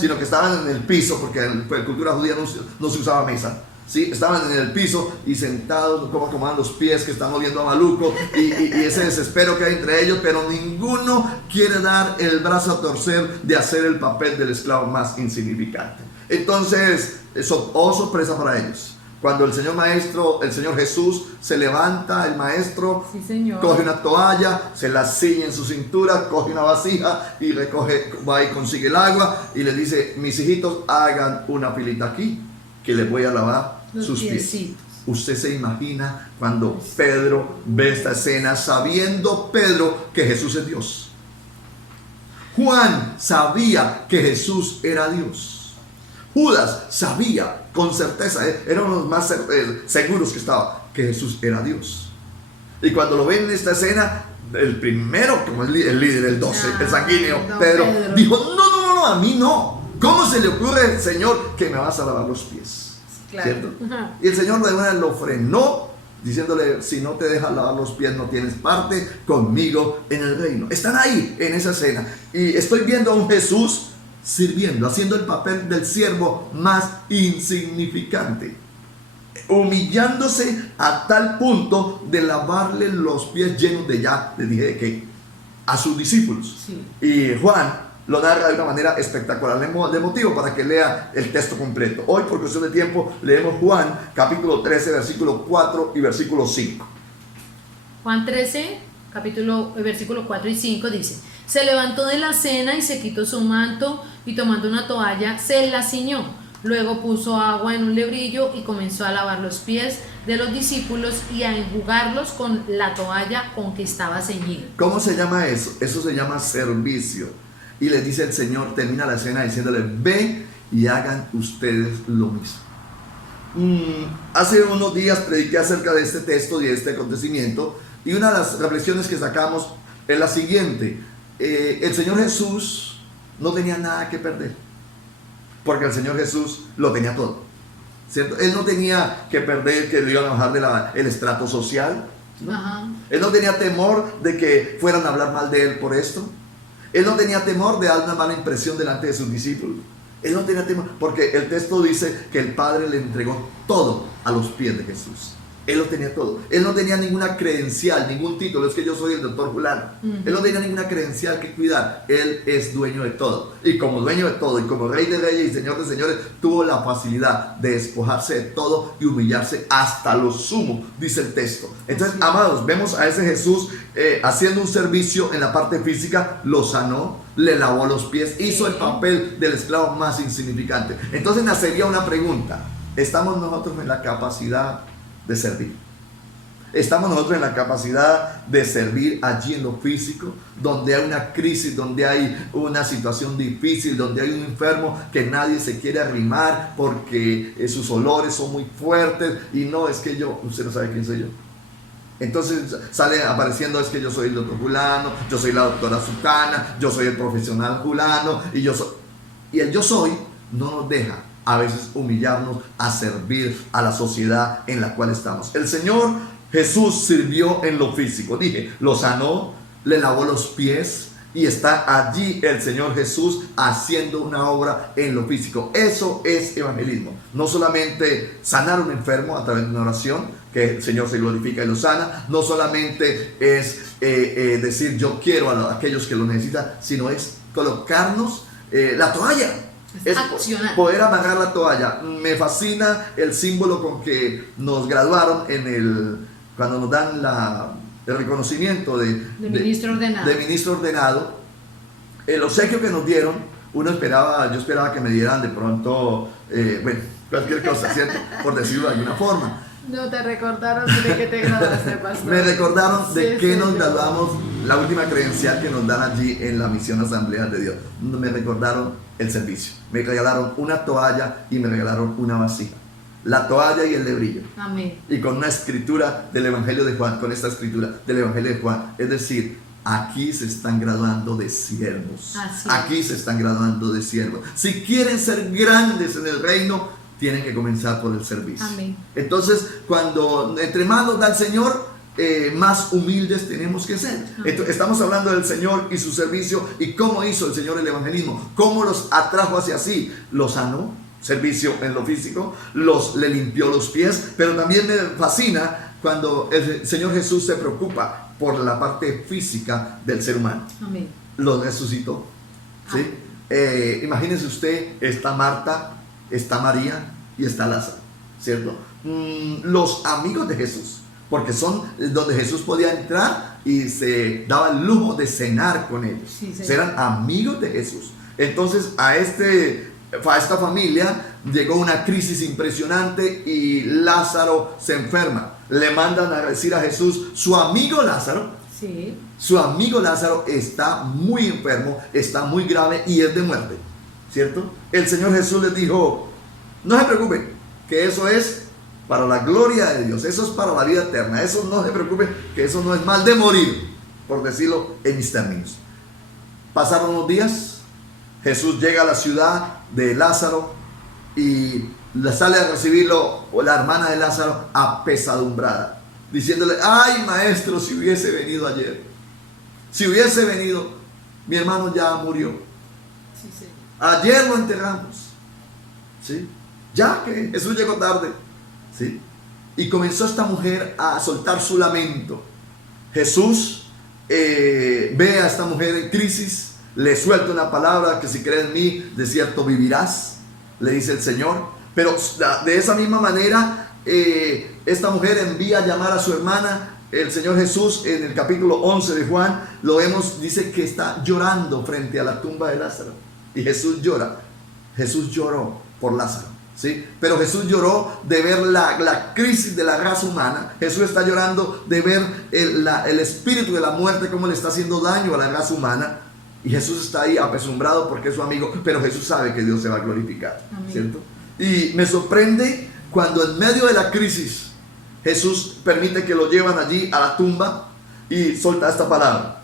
sino que estaban en el piso, porque en la cultura judía no se usaba mesa. Sí, estaban en el piso y sentados, como acomodan los pies, que están oliendo a maluco, y ese desespero que hay entre ellos, pero ninguno quiere dar el brazo a torcer de hacer el papel del esclavo más insignificante. Entonces, sorpresa para ellos. Cuando el Señor Jesús se levanta, el maestro, sí, señor, coge una toalla, se la ciñe en su cintura, coge una vasija y va y consigue el agua y les dice: mis hijitos, hagan una filita aquí, que les voy a lavar sus pies. Usted se imagina cuando Pedro ve esta escena, sabiendo Pedro que Jesús es Dios. Juan sabía que Jesús era Dios. Judas sabía con certeza, era uno de los más seguros que estaba, que Jesús era Dios. Y cuando lo ven en esta escena, el primero, como el líder, el 12, el sanguíneo, Pedro, dijo: no, a mí no. ¿Cómo se le ocurre, Señor, que me vas a lavar los pies? Claro. ¿Cierto? Y el Señor de una vez lo frenó, diciéndole: si no te dejas lavar los pies, no tienes parte conmigo en el reino. Están ahí en esa escena, y estoy viendo a un Jesús sirviendo, haciendo el papel del siervo más insignificante. humillándose a tal punto de lavarle los pies llenos de, ya les dije de qué, a sus discípulos. Sí. Y Juan lo narra de una manera espectacular. Le motivo para que lea el texto completo. Hoy, por cuestión de tiempo, leemos Juan capítulo 13, versículo 4 y versículo 5. Juan 13, versículo 4 y 5 dice: se levantó de la cena y se quitó su manto, y tomando una toalla se la ciñó. Luego puso agua en un lebrillo y comenzó a lavar los pies de los discípulos y a enjugarlos con la toalla con que estaba ceñido. ¿Cómo se llama eso? Eso se llama servicio. Y les dice el Señor, termina la cena diciéndole: ve y hagan ustedes lo mismo. Hace unos días prediqué acerca de este texto y de este acontecimiento, y una de las reflexiones que sacamos es la siguiente: el Señor Jesús no tenía nada que perder, porque el Señor Jesús lo tenía todo, ¿cierto? Él no tenía que perder que le iban a bajar el estrato social, ¿no? Ajá. Él no tenía temor de que fueran a hablar mal de él por esto. Él no tenía temor de dar una mala impresión delante de sus discípulos. Él no tenía temor, porque el texto dice que el Padre le entregó todo a los pies de Jesús. Él lo tenía todo. Él no tenía ninguna credencial, ningún título. Es que yo soy el doctor fulano. Él no tenía ninguna credencial que cuidar. Él es dueño de todo. Y como dueño de todo, y como Rey de Reyes y Señor de Señores, tuvo la facilidad de despojarse de todo y humillarse hasta lo sumo, dice el texto. Entonces, amados, vemos a ese Jesús haciendo un servicio en la parte física. Lo sanó, le lavó los pies, hizo el papel del esclavo más insignificante. Entonces nacería una pregunta: ¿estamos nosotros en la capacidad de servir? Estamos nosotros en la capacidad de servir allí en lo físico, donde hay una crisis, donde hay una situación difícil, donde hay un enfermo que nadie se quiere arrimar porque sus olores son muy fuertes y no, es que usted no sabe quién soy yo. Entonces sale apareciendo: es que yo soy el doctor fulano, yo soy la doctora Sutana, yo soy el profesional fulano, y el yo soy no nos deja a veces humillarnos a servir a la sociedad en la cual estamos. El Señor Jesús sirvió en lo físico, dije, lo sanó, le lavó los pies, y está allí el Señor Jesús haciendo una obra en lo físico. Eso es evangelismo. No solamente sanar a un enfermo a través de una oración, que el Señor se glorifica y lo sana. No solamente es decir yo quiero a aquellos que lo necesitan, sino es colocarnos la toalla. Es poder amarrar la toalla. Me fascina el símbolo con que nos graduaron cuando nos dan el reconocimiento de ministro ordenado. El obsequio que nos dieron, yo esperaba que me dieran de pronto, cualquier cosa, ¿cierto? Por decirlo de alguna forma. No te recordaron de que te graduaste, pastor. Me recordaron de que nos graduamos, la última credencial que nos dan allí en la misión Asamblea de Dios. Me recordaron el servicio. Me regalaron una toalla y me regalaron una vasija. La toalla y el lebrillo. Amén. Y con una escritura del Evangelio de Juan, con esta escritura del Evangelio de Juan. Es decir, aquí se están graduando de siervos. Aquí se están graduando de siervos. Si quieren ser grandes en el reino, tienen que comenzar por el servicio. Amén. Entonces, cuando entre más nos da el Señor, más humildes tenemos que ser. Entonces, estamos hablando del Señor y su servicio, y cómo hizo el Señor el evangelismo, cómo los atrajo hacia sí. Los sanó, servicio en lo físico, le limpió los pies, pero también me fascina cuando el Señor Jesús se preocupa por la parte física del ser humano. Amén. Los resucitó, ¿sí? Imagínense usted, está Marta, está María y está Lázaro, ¿cierto? Los amigos de Jesús, porque son donde Jesús podía entrar y se daba el lujo de cenar con ellos. Sí, eran amigos de Jesús. Entonces a esta familia llegó una crisis impresionante y Lázaro se enferma. Le mandan a decir a Jesús: su amigo Lázaro, sí, su amigo Lázaro está muy enfermo, está muy grave y es de muerte, ¿cierto? El Señor Jesús les dijo: no se preocupen, que eso es para la gloria de Dios, eso es para la vida eterna, eso no se preocupen, que eso no es mal de morir, por decirlo en mis términos. Pasaron unos días, Jesús llega a la ciudad de Lázaro y le sale a recibirlo la hermana de Lázaro apesadumbrada, diciéndole: ay, maestro, si hubiese venido ayer, si hubiese venido, mi hermano ya murió. Sí, sí. Ayer lo enterramos, ¿sí? Ya que Jesús llegó tarde, ¿sí? Y comenzó esta mujer a soltar su lamento. Jesús ve a esta mujer en crisis, le suelta una palabra que si crees en mí, de cierto vivirás, le dice el Señor. Pero de esa misma manera, esta mujer envía a llamar a su hermana. El Señor Jesús en el capítulo 11 de Juan, lo vemos, dice que está llorando frente a la tumba de Lázaro. Y Jesús llora. Jesús lloró por Lázaro, ¿sí? Pero Jesús lloró de ver la crisis de la raza humana. Jesús está llorando de ver el espíritu de la muerte, cómo le está haciendo daño a la raza humana. Y Jesús está ahí apesumbrado porque es su amigo, pero Jesús sabe que Dios se va a glorificar, ¿cierto? Y me sorprende cuando en medio de la crisis Jesús permite que lo llevan allí a la tumba y solta esta palabra.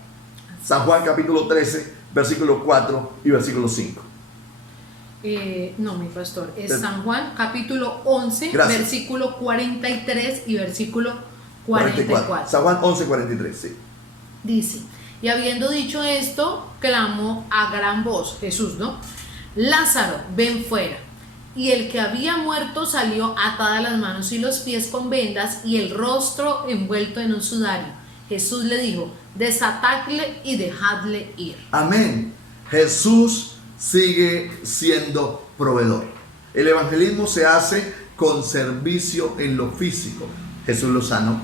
San Juan capítulo 13, versículo 4 y versículo 5. No, mi pastor, es San Juan capítulo 11, Gracias. versículo 43 y versículo 44. San Juan 11, 43, sí. Dice, y habiendo dicho esto, clamó a gran voz, Jesús, ¿no? Lázaro, ven fuera. Y el que había muerto salió atadas las manos y los pies con vendas y el rostro envuelto en un sudario. Jesús le dijo, desatadle y dejadle ir. Amén. Jesús sigue siendo proveedor. El evangelismo se hace con servicio en lo físico. Jesús lo sanó.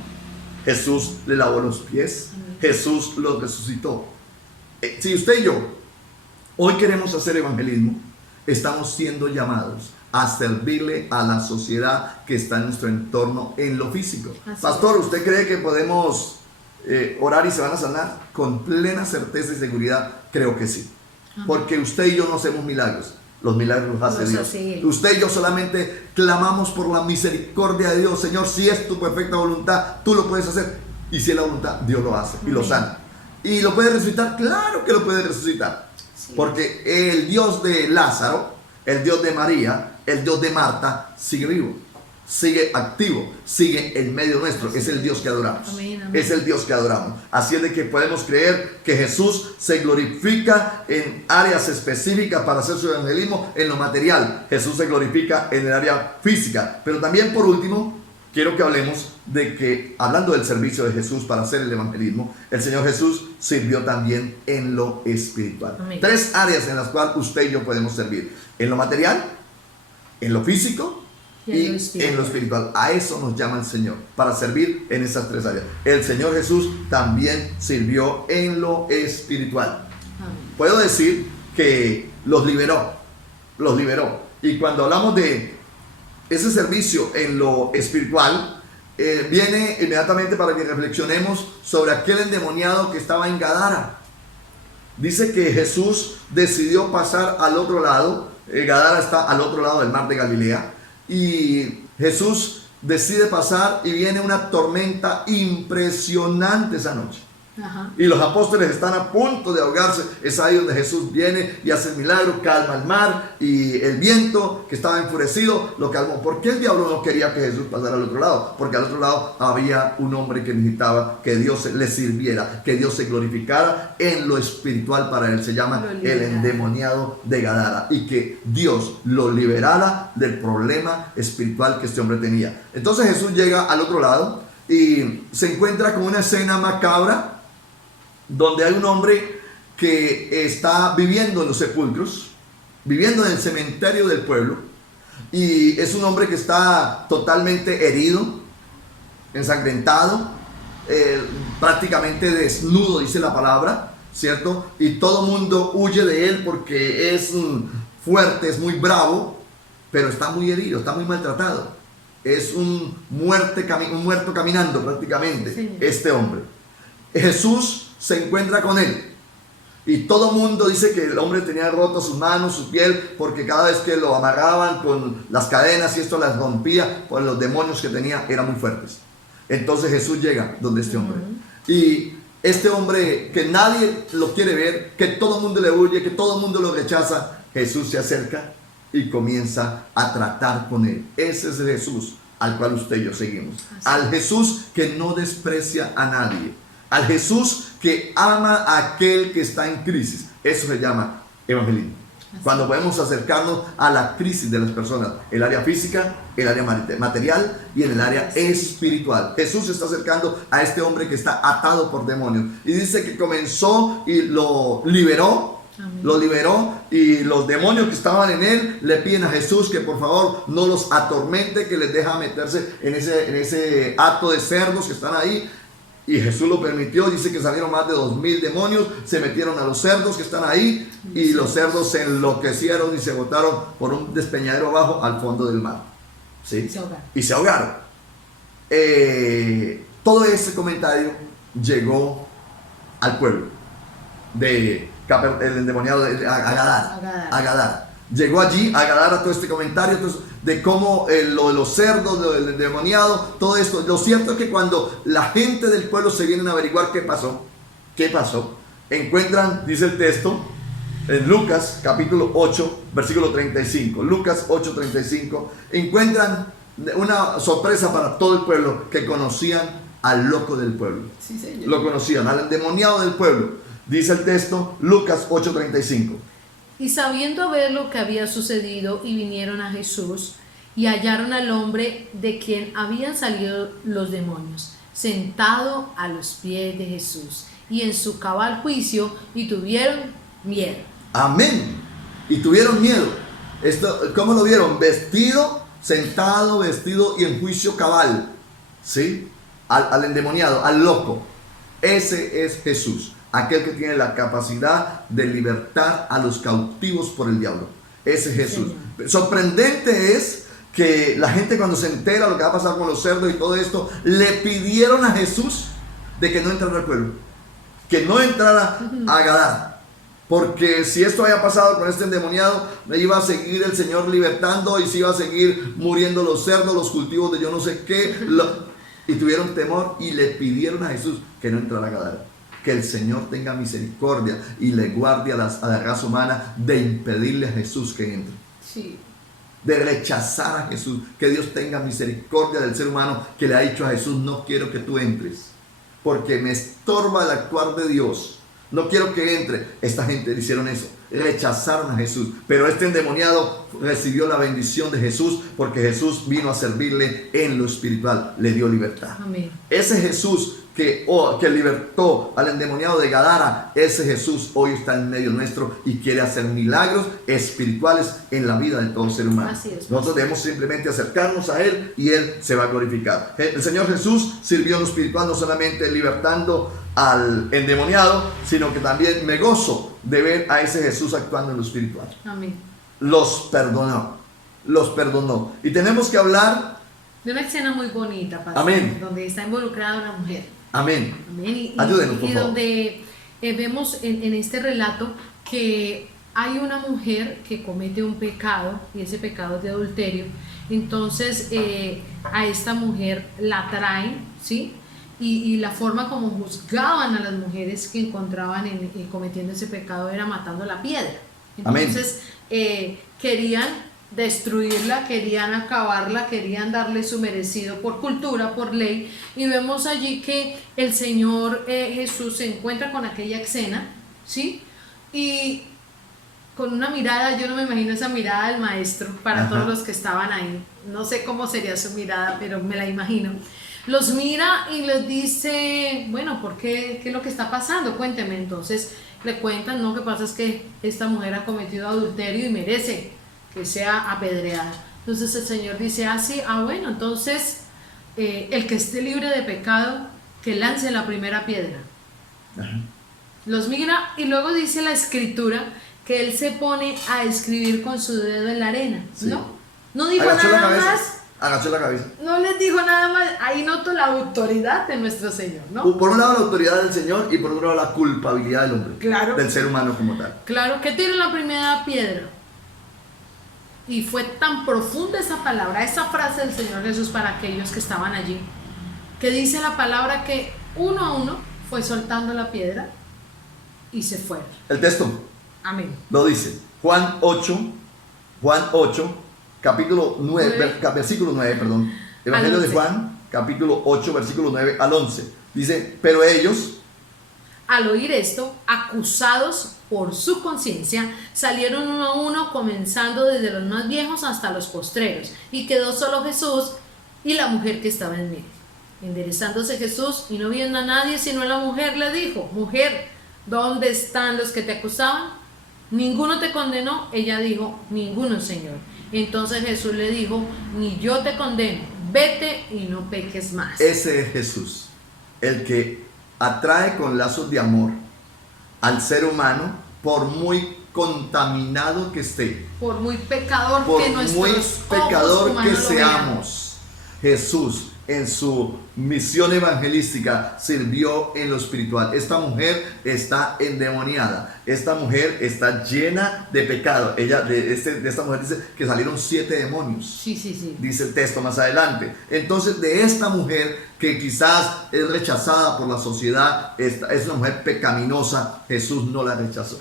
Jesús le lavó los pies. Jesús lo resucitó. Si usted y yo hoy queremos hacer evangelismo, estamos siendo llamados a servirle a la sociedad que está en nuestro entorno en lo físico. Pastor, ¿usted cree que podemos orar y se van a sanar? Con plena certeza y seguridad, creo que sí. Porque usted y yo no hacemos milagros. Los milagros los hace Dios. Usted y yo solamente clamamos por la misericordia de Dios. Señor, si es tu perfecta voluntad, tú lo puedes hacer. Y si es la voluntad, Dios lo hace y lo sana. ¿Y lo puede resucitar? Claro que lo puede resucitar. Sí. Porque el Dios de Lázaro, el Dios de María, el Dios de Marta, sigue vivo, sigue activo, sigue en medio nuestro. Es el Dios que adoramos. Amén, amén. Es el Dios que adoramos. Así es de que podemos creer que Jesús se glorifica en áreas específicas para hacer su evangelismo en lo material. Jesús se glorifica en el área física. Pero también, por último, quiero que hablemos de que, hablando del servicio de Jesús para hacer el evangelismo, el Señor Jesús sirvió también en lo espiritual. Amén. 3 áreas en las cuales usted y yo podemos servir: en lo material, en lo físico y en lo espiritual. A eso nos llama el Señor, para servir en esas 3 áreas. El Señor Jesús también sirvió en lo espiritual. Amén. Puedo decir que los liberó. Y cuando hablamos de ese servicio en lo espiritual, viene inmediatamente para que reflexionemos sobre aquel endemoniado que estaba en Gadara. Dice que Jesús decidió pasar al otro lado. Gadara está al otro lado del mar de Galilea. Y Jesús decide pasar y viene una tormenta impresionante esa noche. Ajá. Y los apóstoles están a punto de ahogarse. Es ahí donde Jesús viene y hace el milagro, calma el mar, y el viento que estaba enfurecido lo calmó. ¿Por qué el diablo no quería que Jesús pasara al otro lado? Porque al otro lado había un hombre que necesitaba que Dios le sirviera, que Dios se glorificara en lo espiritual para él. Se llama el endemoniado de Gadara, y que Dios lo liberara del problema espiritual que este hombre tenía. Entonces Jesús llega al otro lado y se encuentra con una escena macabra, donde hay un hombre que está viviendo en los sepulcros, viviendo en el cementerio del pueblo, y es un hombre que está totalmente herido, ensangrentado, prácticamente desnudo, dice la palabra, ¿cierto? Y todo el mundo huye de él porque es fuerte, es muy bravo, pero está muy herido, está muy maltratado. Es un muerto caminando prácticamente, sí. Este hombre. Jesús se encuentra con él, y todo el mundo dice que el hombre tenía roto sus manos, su piel, porque cada vez que lo amarraban con las cadenas y esto las rompía, pues los demonios que tenía eran muy fuertes. Entonces Jesús llega donde este hombre, y este hombre que nadie lo quiere ver, que todo el mundo le huye, que todo el mundo lo rechaza, Jesús se acerca y comienza a tratar con él. Ese es el Jesús al cual usted y yo seguimos. Al Jesús que no desprecia a nadie, al Jesús que ama a aquel que está en crisis. Eso se llama evangelismo. Cuando podemos acercarnos a la crisis de las personas, el área física, el área material y en el área espiritual. Jesús se está acercando a este hombre que está atado por demonios. Y dice que comenzó y lo liberó. Amén. Lo liberó y los demonios que estaban en él le piden a Jesús que por favor no los atormente, que les deja meterse en ese acto de cerdos que están ahí. Y Jesús lo permitió. Dice que salieron más de 2000 demonios, se metieron a los cerdos que están ahí y los cerdos se enloquecieron y se botaron por un despeñadero abajo al fondo del mar. ¿Sí? Y se ahogaron. Todo ese comentario llegó al pueblo de el endemoniado de Agadar. Llegó allí a Agadar a todo este comentario de cómo lo de los cerdos, lo del endemoniado, todo esto. Lo cierto es que cuando la gente del pueblo se vienen a averiguar qué pasó, encuentran, dice el texto, en Lucas capítulo 8, versículo 35, Lucas 8, 35, encuentran una sorpresa para todo el pueblo, que conocían al loco del pueblo. Sí, señor. Lo conocían, al endemoniado del pueblo. Dice el texto, Lucas 8, 35. Y sabiendo ver lo que había sucedido, y vinieron a Jesús, y hallaron al hombre de quien habían salido los demonios, sentado a los pies de Jesús, y en su cabal juicio, y tuvieron miedo. Amén. Y tuvieron miedo. ¿Cómo lo vieron? Vestido, sentado, vestido y en juicio cabal. ¿Sí? Al endemoniado, al loco. Ese es Jesús. Aquel que tiene la capacidad de libertar a los cautivos por el diablo. Ese es Jesús. Sí. Sorprendente es que la gente, cuando se entera lo que va a pasar con los cerdos y todo esto, le pidieron a Jesús de que no entrara al pueblo, que no entrara a Agadar, porque si esto había pasado con este endemoniado, me iba a seguir el Señor libertando y se iba a seguir muriendo los cerdos, los cultivos de yo no sé qué, y tuvieron temor y le pidieron a Jesús que no entrara a Agadar. Que el Señor tenga misericordia y le guarde a la raza humana de impedirle a Jesús que entre. Sí. De rechazar a Jesús. Que Dios tenga misericordia del ser humano que le ha dicho a Jesús: no quiero que tú entres, porque me estorba el actuar de Dios. No quiero que entre. Esta gente le hicieron eso. Rechazaron a Jesús. Pero este endemoniado recibió la bendición de Jesús, porque Jesús vino a servirle en lo espiritual. Le dio libertad. Amén. Ese Jesús que libertó al endemoniado de Gadara, ese Jesús hoy está en medio nuestro y quiere hacer milagros espirituales en la vida de todo ser humano. Así es. Nosotros debemos simplemente acercarnos a Él y Él se va a glorificar. El Señor Jesús sirvió en lo espiritual, no solamente libertando al endemoniado, sino que también me gozo de ver a ese Jesús actuando en lo espiritual. Amén. Los perdonó. Y tenemos que hablar de una escena muy bonita, pastor. Amén. Donde está involucrada una mujer. Amén. Amén. Ayúdenos, por favor. Donde vemos en este relato que hay una mujer que comete un pecado, y ese pecado es de adulterio. Entonces a esta mujer la traen, ¿sí? Y la forma como juzgaban a las mujeres que encontraban cometiendo ese pecado era matando la piedra. Entonces querían destruirla, querían acabarla, querían darle su merecido por cultura, por ley. Y vemos allí que el Señor Jesús se encuentra con aquella escena, ¿sí? Y con una mirada, yo no me imagino esa mirada del maestro para Ajá. todos los que estaban ahí. No sé cómo sería su mirada, pero me la imagino. Los mira y les dice: bueno, ¿por qué? ¿Qué es lo que está pasando? Cuénteme. Entonces le cuentan: no, lo que pasa es que esta mujer ha cometido adulterio y merece que sea apedreada. Entonces el Señor dice así: bueno, entonces el que esté libre de pecado, que lance la primera piedra. Ajá. Los mira y luego dice la escritura que él se pone a escribir con su dedo en la arena. Sí. No dijo nada más. Agachó la cabeza. No les dijo nada más. Ahí noto la autoridad de nuestro Señor, ¿no? Por un lado la autoridad del Señor y por otro lado la culpabilidad del hombre. Claro. Del ser humano como tal. Claro, que tiró la primera piedra. Y fue tan profunda esa palabra, esa frase del Señor Jesús para aquellos que estaban allí, que dice la palabra que uno a uno fue soltando la piedra y se fueron. El texto. Amén. Lo dice. Juan 8, capítulo 9, versículo 9, perdón. Evangelio de Juan, capítulo 8, versículo 9 al 11. Dice: pero ellos, Al oír esto, acusados por su conciencia, salieron uno a uno, comenzando desde los más viejos hasta los postreros, y quedó solo Jesús y la mujer que estaba en medio. Enderezándose Jesús y no viendo a nadie sino a la mujer, le dijo: Mujer, ¿dónde están los que te acusaban? ¿Ninguno te condenó? Ella dijo: Ninguno, Señor. Entonces Jesús le dijo: Ni yo te condeno, vete y no peques más. Ese es Jesús, el que atrae con lazos de amor al ser humano, por muy contaminado que esté, por muy pecador por que nuestros muy pecador ojos que humanos lo vean. seamos. Jesús, en su misión evangelística, sirvió en lo espiritual. Esta mujer está endemoniada, esta mujer está llena de pecado. De esta mujer dice que salieron 7 demonios. Sí. Dice el texto más adelante. Entonces, de esta mujer que quizás es rechazada por la sociedad, es una mujer pecaminosa, Jesús no la rechazó.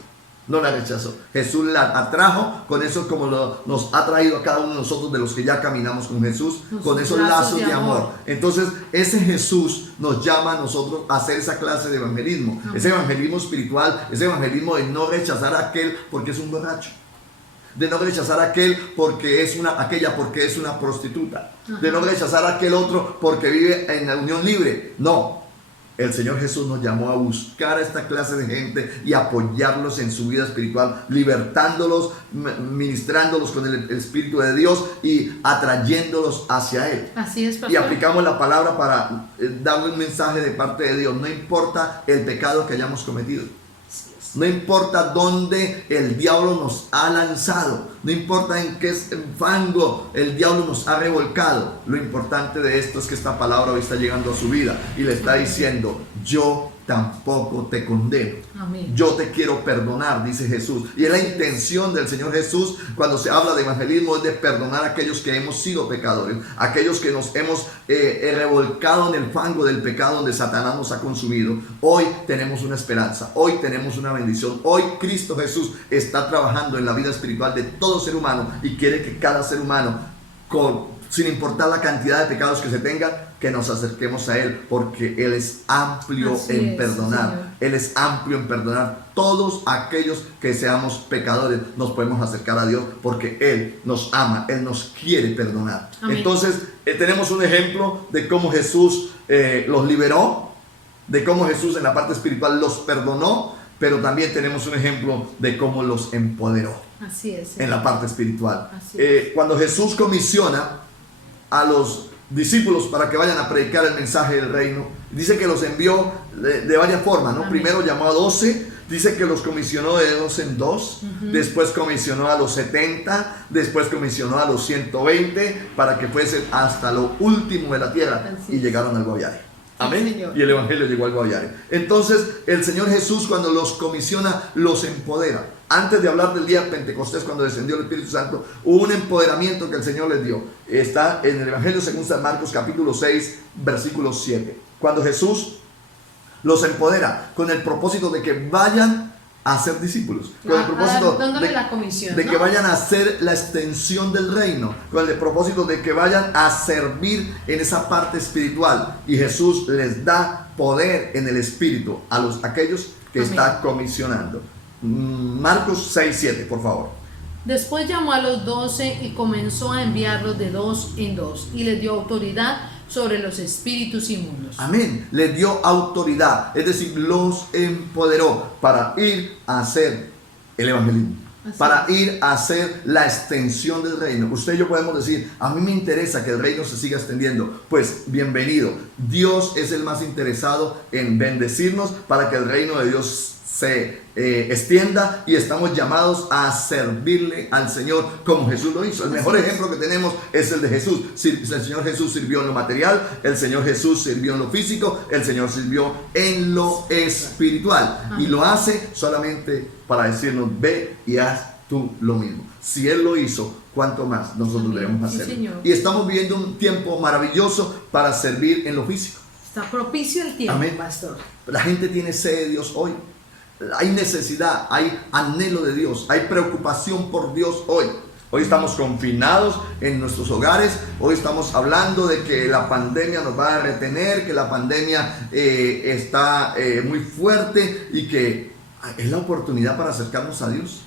No la rechazó. Jesús la atrajo con eso, como nos ha traído a cada uno de nosotros, de los que ya caminamos con Jesús, con esos lazos de amor. Entonces, ese Jesús nos llama a nosotros a hacer esa clase de evangelismo. Ese evangelismo espiritual, ese evangelismo de no rechazar a aquel porque es un borracho, de no rechazar a aquel porque es una prostituta, de no rechazar a aquel otro porque vive en la unión libre. No. El Señor Jesús nos llamó a buscar a esta clase de gente y apoyarlos en su vida espiritual, libertándolos, ministrándolos con el Espíritu de Dios y atrayéndolos hacia Él. Así es, pastor. Y aplicamos la palabra para darle un mensaje de parte de Dios. No importa el pecado que hayamos cometido. No importa dónde el diablo nos ha lanzado, no importa en qué fango el diablo nos ha revolcado. Lo importante de esto es que esta palabra hoy está llegando a su vida y le está diciendo: yo tampoco te condeno. Amén. Yo te quiero perdonar, dice Jesús. Y es la intención del Señor Jesús cuando se habla de evangelismo, es de perdonar a aquellos que hemos sido pecadores, aquellos que nos hemos revolcado en el fango del pecado donde Satanás nos ha consumido. Hoy tenemos una esperanza, hoy tenemos una bendición. Hoy Cristo Jesús está trabajando en la vida espiritual de todo ser humano y quiere que cada ser humano, sin importar la cantidad de pecados que se tengan, que nos acerquemos a Él, porque Él es amplio en perdonar. Él es amplio en perdonar. Todos aquellos que seamos pecadores nos podemos acercar a Dios porque Él nos ama, Él nos quiere perdonar. Amén. Entonces tenemos un ejemplo de cómo Jesús los liberó, de cómo Jesús en la parte espiritual los perdonó, pero también tenemos un ejemplo de cómo los empoderó. Así es. En la parte espiritual. Así es. Cuando Jesús comisiona a los discípulos para que vayan a predicar el mensaje del reino, dice que los envió de varias formas, ¿no? Amén. Primero llamó a 12, dice que los comisionó de 2 en 2, después comisionó a los 70, después comisionó a los 120 para que fuesen hasta lo último de la tierra. Así Y es. llegaron al Guaviare. Amén. Señor. Y el evangelio llegó al Guaviare. Entonces el Señor Jesús, cuando los comisiona, los empodera. Antes de hablar del día de Pentecostés, cuando descendió el Espíritu Santo, hubo un empoderamiento que el Señor les dio. Está en el Evangelio según San Marcos capítulo 6 versículo 7. Cuando Jesús los empodera con el propósito de que vayan a ser discípulos, con el propósito dándole la comisión, de ¿no? que vayan a hacer la extensión del reino, con el propósito de que vayan a servir en esa parte espiritual. Y Jesús les da poder en el Espíritu a aquellos que Amén. está comisionando. Marcos 6:7, por favor. Después llamó a los 12 y comenzó a enviarlos de 2 en 2 y les dio autoridad sobre los espíritus inmundos. Amén. Les dio autoridad, es decir, los empoderó para ir a hacer el evangelismo, Así para es. ir a hacer la extensión del reino. Usted y yo podemos decir: a mí me interesa que el reino se siga extendiendo. Pues bienvenido. Dios es el más interesado en bendecirnos para que el reino de Dios se extienda, y estamos llamados a servirle al Señor como Jesús lo hizo. El mejor ejemplo que tenemos es el de Jesús. El Señor Jesús sirvió en lo material, el Señor Jesús sirvió en lo físico, el Señor sirvió en lo espiritual. Y lo hace solamente para decirnos: ve y haz tú lo mismo. Si Él lo hizo, ¿cuánto más nosotros debemos Sí, hacerlo? Señor. Y estamos viviendo un tiempo maravilloso para servir en lo físico. Está propicio el tiempo, Amén. pastor. La gente tiene sed de Dios hoy. Hay necesidad, hay anhelo de Dios, hay preocupación por Dios hoy. Hoy estamos confinados en nuestros hogares. Hoy estamos hablando de que la pandemia nos va a retener, que la pandemia está muy fuerte y que es la oportunidad para acercarnos a Dios,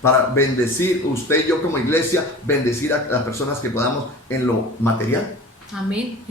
para bendecir, usted y yo como iglesia, bendecir a las personas que podamos en lo material. Amén.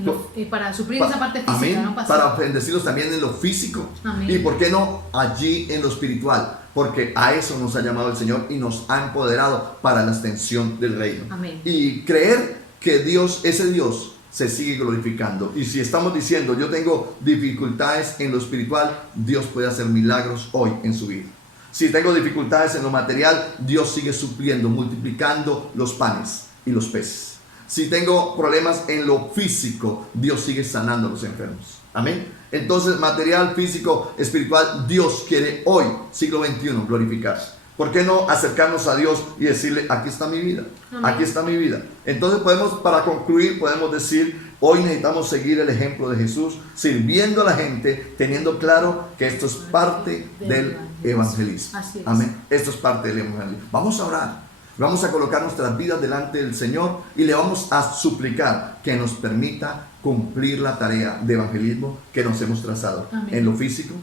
Para suplir esa parte física, amén. ¿no, pastor? Para bendecirlos también en lo físico. Amén. Y por qué no allí en lo espiritual, porque a eso nos ha llamado el Señor y nos ha empoderado para la extensión del reino. Amén. Y creer que Dios, ese Dios, se sigue glorificando. Y si estamos diciendo, yo tengo dificultades en lo espiritual, Dios puede hacer milagros hoy en su vida. Si tengo dificultades en lo material, Dios sigue supliendo, multiplicando los panes y los peces. Si tengo problemas en lo físico, Dios sigue sanando a los enfermos. Amén. Entonces, material, físico, espiritual, Dios quiere hoy, siglo XXI, glorificarse. ¿Por qué no acercarnos a Dios y decirle, aquí está mi vida? Amén. Aquí está mi vida. Entonces para concluir, podemos decir, hoy necesitamos seguir el ejemplo de Jesús, sirviendo a la gente, teniendo claro que esto es parte del evangelismo. Así es. Amén. Esto es parte del evangelismo. Vamos a orar. Vamos a colocar nuestras vidas delante del Señor y le vamos a suplicar que nos permita cumplir la tarea de evangelismo que nos hemos trazado. Amén. En lo físico,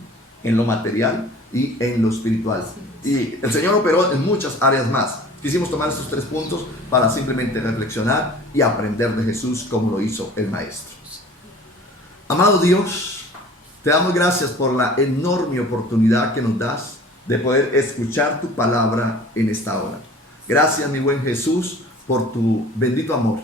en lo material y en lo espiritual. Y el Señor operó en muchas áreas más. Quisimos tomar estos 3 puntos para simplemente reflexionar y aprender de Jesús como lo hizo el Maestro. Amado Dios, te damos gracias por la enorme oportunidad que nos das de poder escuchar tu palabra en esta hora. Gracias, mi buen Jesús, por tu bendito amor,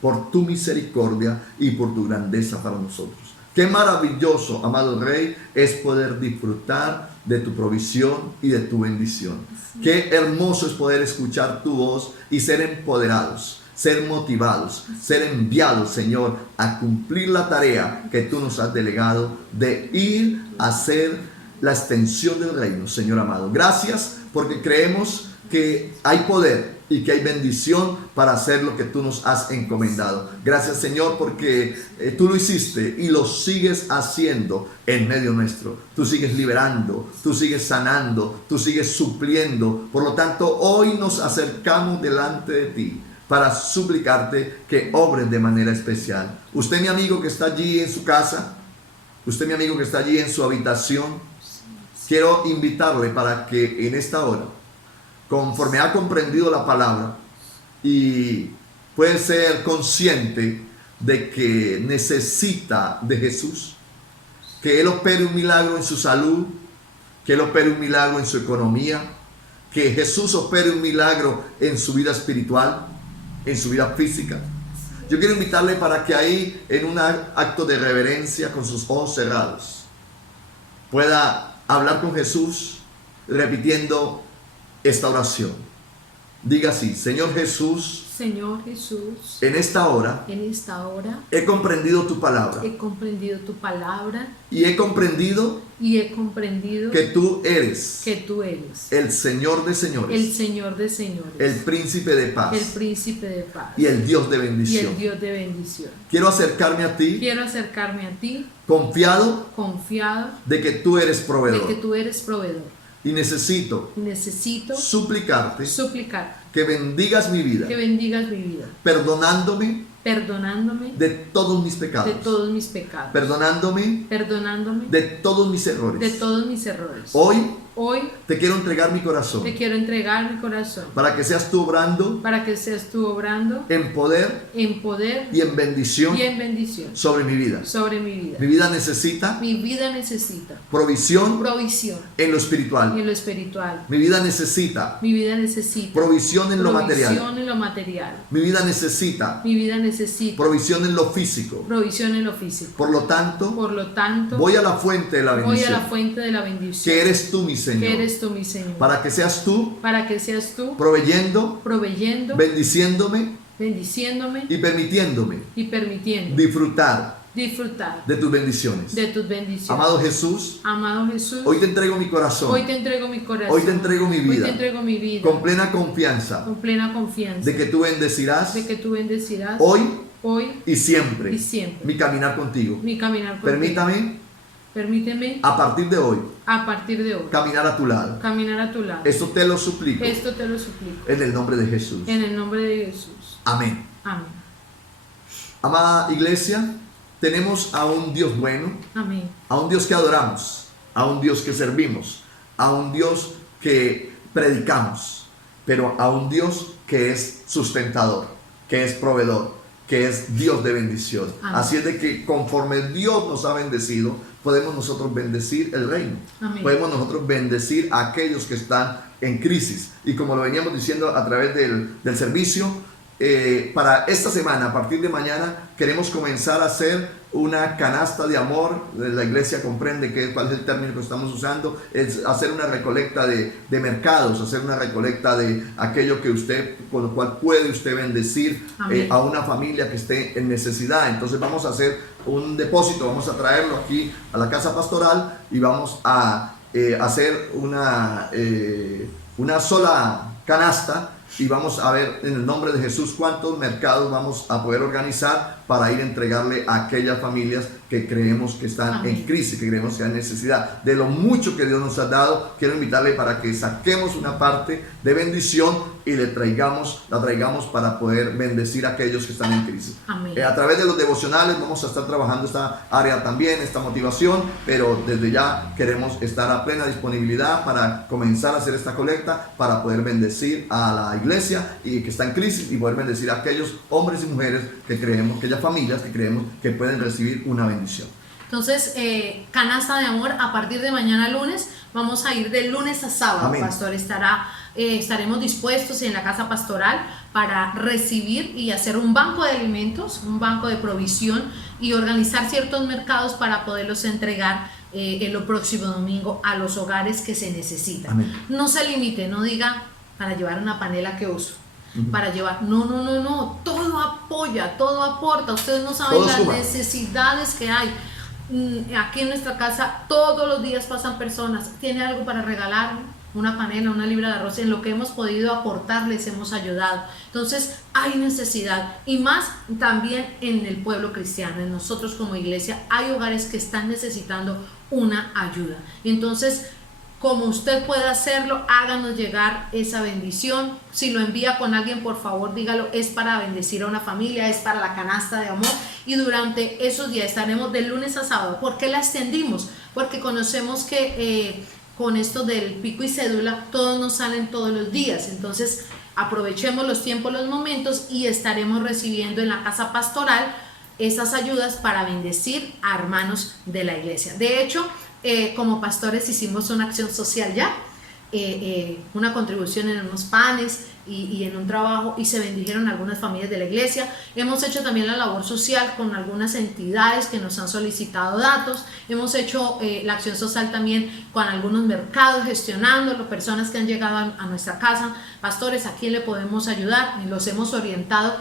por tu misericordia y por tu grandeza para nosotros. Qué maravilloso, amado Rey, es poder disfrutar de tu provisión y de tu bendición. Qué hermoso es poder escuchar tu voz y ser empoderados, ser motivados, ser enviados, Señor, a cumplir la tarea que tú nos has delegado de ir a hacer la extensión del reino, Señor amado. Gracias porque creemos que hay poder y que hay bendición para hacer lo que tú nos has encomendado. Gracias, Señor, porque tú lo hiciste y lo sigues haciendo en medio nuestro. Tú sigues liberando, tú sigues sanando, tú sigues supliendo. Por lo tanto, hoy nos acercamos delante de ti para suplicarte que obres de manera especial. Usted, mi amigo que está allí en su casa, usted, mi amigo que está allí en su habitación, quiero invitarle para que en esta hora, conforme ha comprendido la palabra y puede ser consciente de que necesita de Jesús, que Él opere un milagro en su salud, que Él opere un milagro en su economía, que Jesús opere un milagro en su vida espiritual, en su vida física. Yo quiero invitarle para que ahí, en un acto de reverencia, con sus ojos cerrados, pueda hablar con Jesús repitiendo esta oración. Diga así: Señor Jesús, Señor Jesús, en esta hora en esta hora he comprendido tu palabra he comprendido tu palabra y he comprendido que tú eres tú eres el Señor de señores, el Señor de señores, el príncipe de paz el príncipe de paz y el Dios de y bendición. el Dios de bendición. Quiero acercarme a ti Quiero acercarme a ti confiado confiado de que tú eres de proveedor que tú eres proveedor. y necesito Necesito suplicarte suplicar que bendigas mi vida, que bendigas mi vida, perdonándome perdonándome de todos mis de pecados, todos mis pecados, perdonándome perdonándome de todos mis de errores. todos mis errores. Hoy Hoy te quiero entregar mi corazón te quiero entregar mi corazón para que seas tú obrando para que seas tú obrando en poder en poder y en bendición y en bendición sobre mi vida. sobre mi vida. Mi vida necesita Mi vida necesita provisión provisión en lo espiritual. en lo espiritual. Mi vida necesita Mi vida necesita provisión en lo material. provisión en lo material. Mi vida necesita Mi vida necesita provisión en lo físico. provisión en lo físico. Por lo tanto, Por lo tanto, voy a la fuente de la voy a bendición, la fuente de la bendición, que eres tú, mi que Señor, eres tú, mi Señor, para que seas tú para que seas tú proveyendo, proveyendo, bendiciéndome bendiciéndome y permitiéndome y permitiendo disfrutar disfrutar de tus bendiciones. de tus bendiciones. Amado Jesús, Amado Jesús, hoy te entrego mi corazón, hoy te entrego mi corazón, hoy te entrego mi hoy te vida, entrego mi vida con plena confianza con plena confianza de que tú bendecirás de que tú bendecirás hoy hoy y siempre y siempre mi caminar contigo. mi caminar contigo. Permítame Permíteme a partir de hoy a partir de hoy caminar a tu lado. caminar a tu lado. Esto te lo suplico Esto te lo suplico. en el nombre de Jesús. En el nombre de Jesús. Amén. Amén. Amada iglesia, tenemos a un Dios bueno, Amén. a un Dios que adoramos, a un Dios que servimos, a un Dios que predicamos, pero a un Dios que es sustentador, que es proveedor, que es Dios de bendición. Amén. Así es de que conforme Dios nos ha bendecido, podemos nosotros bendecir el reino. Amén. Podemos nosotros bendecir a aquellos que están en crisis. Y como lo veníamos diciendo a través del servicio, para esta semana, a partir de mañana, queremos comenzar a hacer una canasta de amor. La iglesia comprende cuál es el término que estamos usando. Es hacer una recolecta de mercados, hacer una recolecta de aquello que usted, con lo cual puede usted bendecir a una familia que esté en necesidad. Entonces vamos a hacer un depósito, vamos a traerlo aquí a la casa pastoral y vamos a hacer una sola canasta. Y vamos a ver en el nombre de Jesús cuántos mercados vamos a poder organizar para ir a entregarle a aquellas familias que creemos que están Amén. en crisis, que creemos que hay necesidad. De lo mucho que Dios nos ha dado, quiero invitarle para que saquemos una parte de bendición y la traigamos para poder bendecir a aquellos que están en crisis. Amén. A través de los devocionales vamos a estar trabajando esta área también, esta motivación, pero desde ya queremos estar a plena disponibilidad para comenzar a hacer esta colecta, para poder bendecir a la iglesia y que está en crisis y poder bendecir a aquellos hombres y mujeres que creemos, aquellas familias que creemos que pueden recibir una bendición. Entonces, canasta de amor a partir de mañana lunes. Vamos a ir de lunes a sábado. Amén. Pastor, estaremos dispuestos en la casa pastoral para recibir y hacer un banco de alimentos, un banco de provisión y organizar ciertos mercados para poderlos entregar el próximo domingo a los hogares que se necesitan. Amén. No se limite, no diga para llevar una panela que uso. Para llevar, no, todo apoya, todo aporta. Ustedes no saben Todo las suma. necesidades que hay. Aquí en nuestra casa todos los días pasan personas. ¿Tiene algo para regalar? Una panela, una libra de arroz. En lo que hemos podido aportar les hemos ayudado. Entonces hay necesidad, y más también en el pueblo cristiano. En nosotros como iglesia hay hogares que están necesitando una ayuda. Entonces, como usted pueda hacerlo, háganos llegar esa bendición. Si lo envía con alguien, por favor dígalo, es para bendecir a una familia, es para la canasta de amor. Y durante esos días estaremos de lunes a sábado. ¿Por qué la extendimos? Porque conocemos que con esto del pico y cédula todos nos salen todos los días. Entonces aprovechemos los tiempos, los momentos, y estaremos recibiendo en la casa pastoral esas ayudas para bendecir a hermanos de la iglesia. De hecho, como pastores hicimos una acción social ya, una contribución en unos panes y en un trabajo, y se bendijeron algunas familias de la iglesia. Hemos hecho también la labor social con algunas entidades que nos han solicitado datos. Hemos hecho la acción social también con algunos mercados, gestionándolo, personas que han llegado a nuestra casa. Pastores, ¿a quién le podemos ayudar? Y los hemos orientado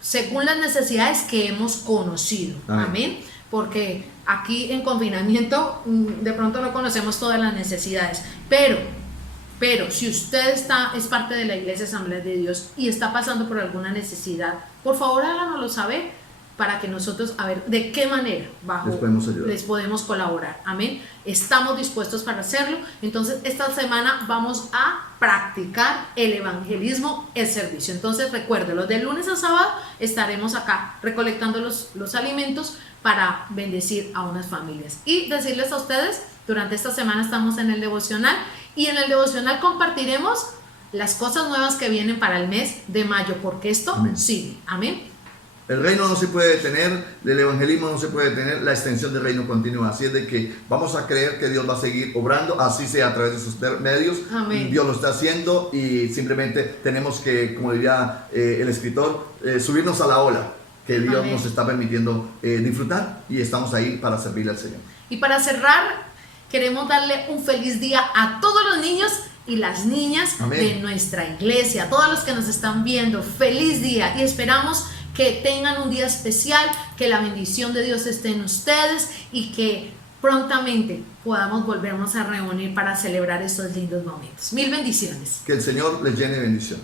según las necesidades que hemos conocido. Amén. Porque aquí en confinamiento de pronto no conocemos todas las necesidades, pero si usted es parte de la Iglesia Asamblea de Dios y está pasando por alguna necesidad, por favor háganoslo saber para que nosotros, a ver de qué manera les podemos colaborar. Amén. Estamos dispuestos para hacerlo. Entonces esta semana vamos a practicar el evangelismo, el servicio. Entonces recuérdelo, de lunes a sábado estaremos acá recolectando los alimentos para bendecir a unas familias. Y decirles a ustedes, durante esta semana estamos en el devocional, y en el devocional compartiremos las cosas nuevas que vienen para el mes de mayo, porque esto sigue. Amén. El reino no se puede detener, el evangelismo no se puede detener, la extensión del reino continúa. Así es de que vamos a creer que Dios va a seguir obrando, así sea a través de sus medios. Amén. Dios lo está haciendo, y simplemente tenemos que, como diría el escritor, subirnos a la ola que Dios Amén. nos está permitiendo disfrutar, y estamos ahí para servirle al Señor. Y para cerrar, queremos darle un feliz día a todos los niños y las niñas Amén. de nuestra iglesia, a todos los que nos están viendo. Feliz día, y esperamos que tengan un día especial, que la bendición de Dios esté en ustedes y que prontamente podamos volvernos a reunir para celebrar estos lindos momentos. Mil bendiciones. Que el Señor les llene de bendición.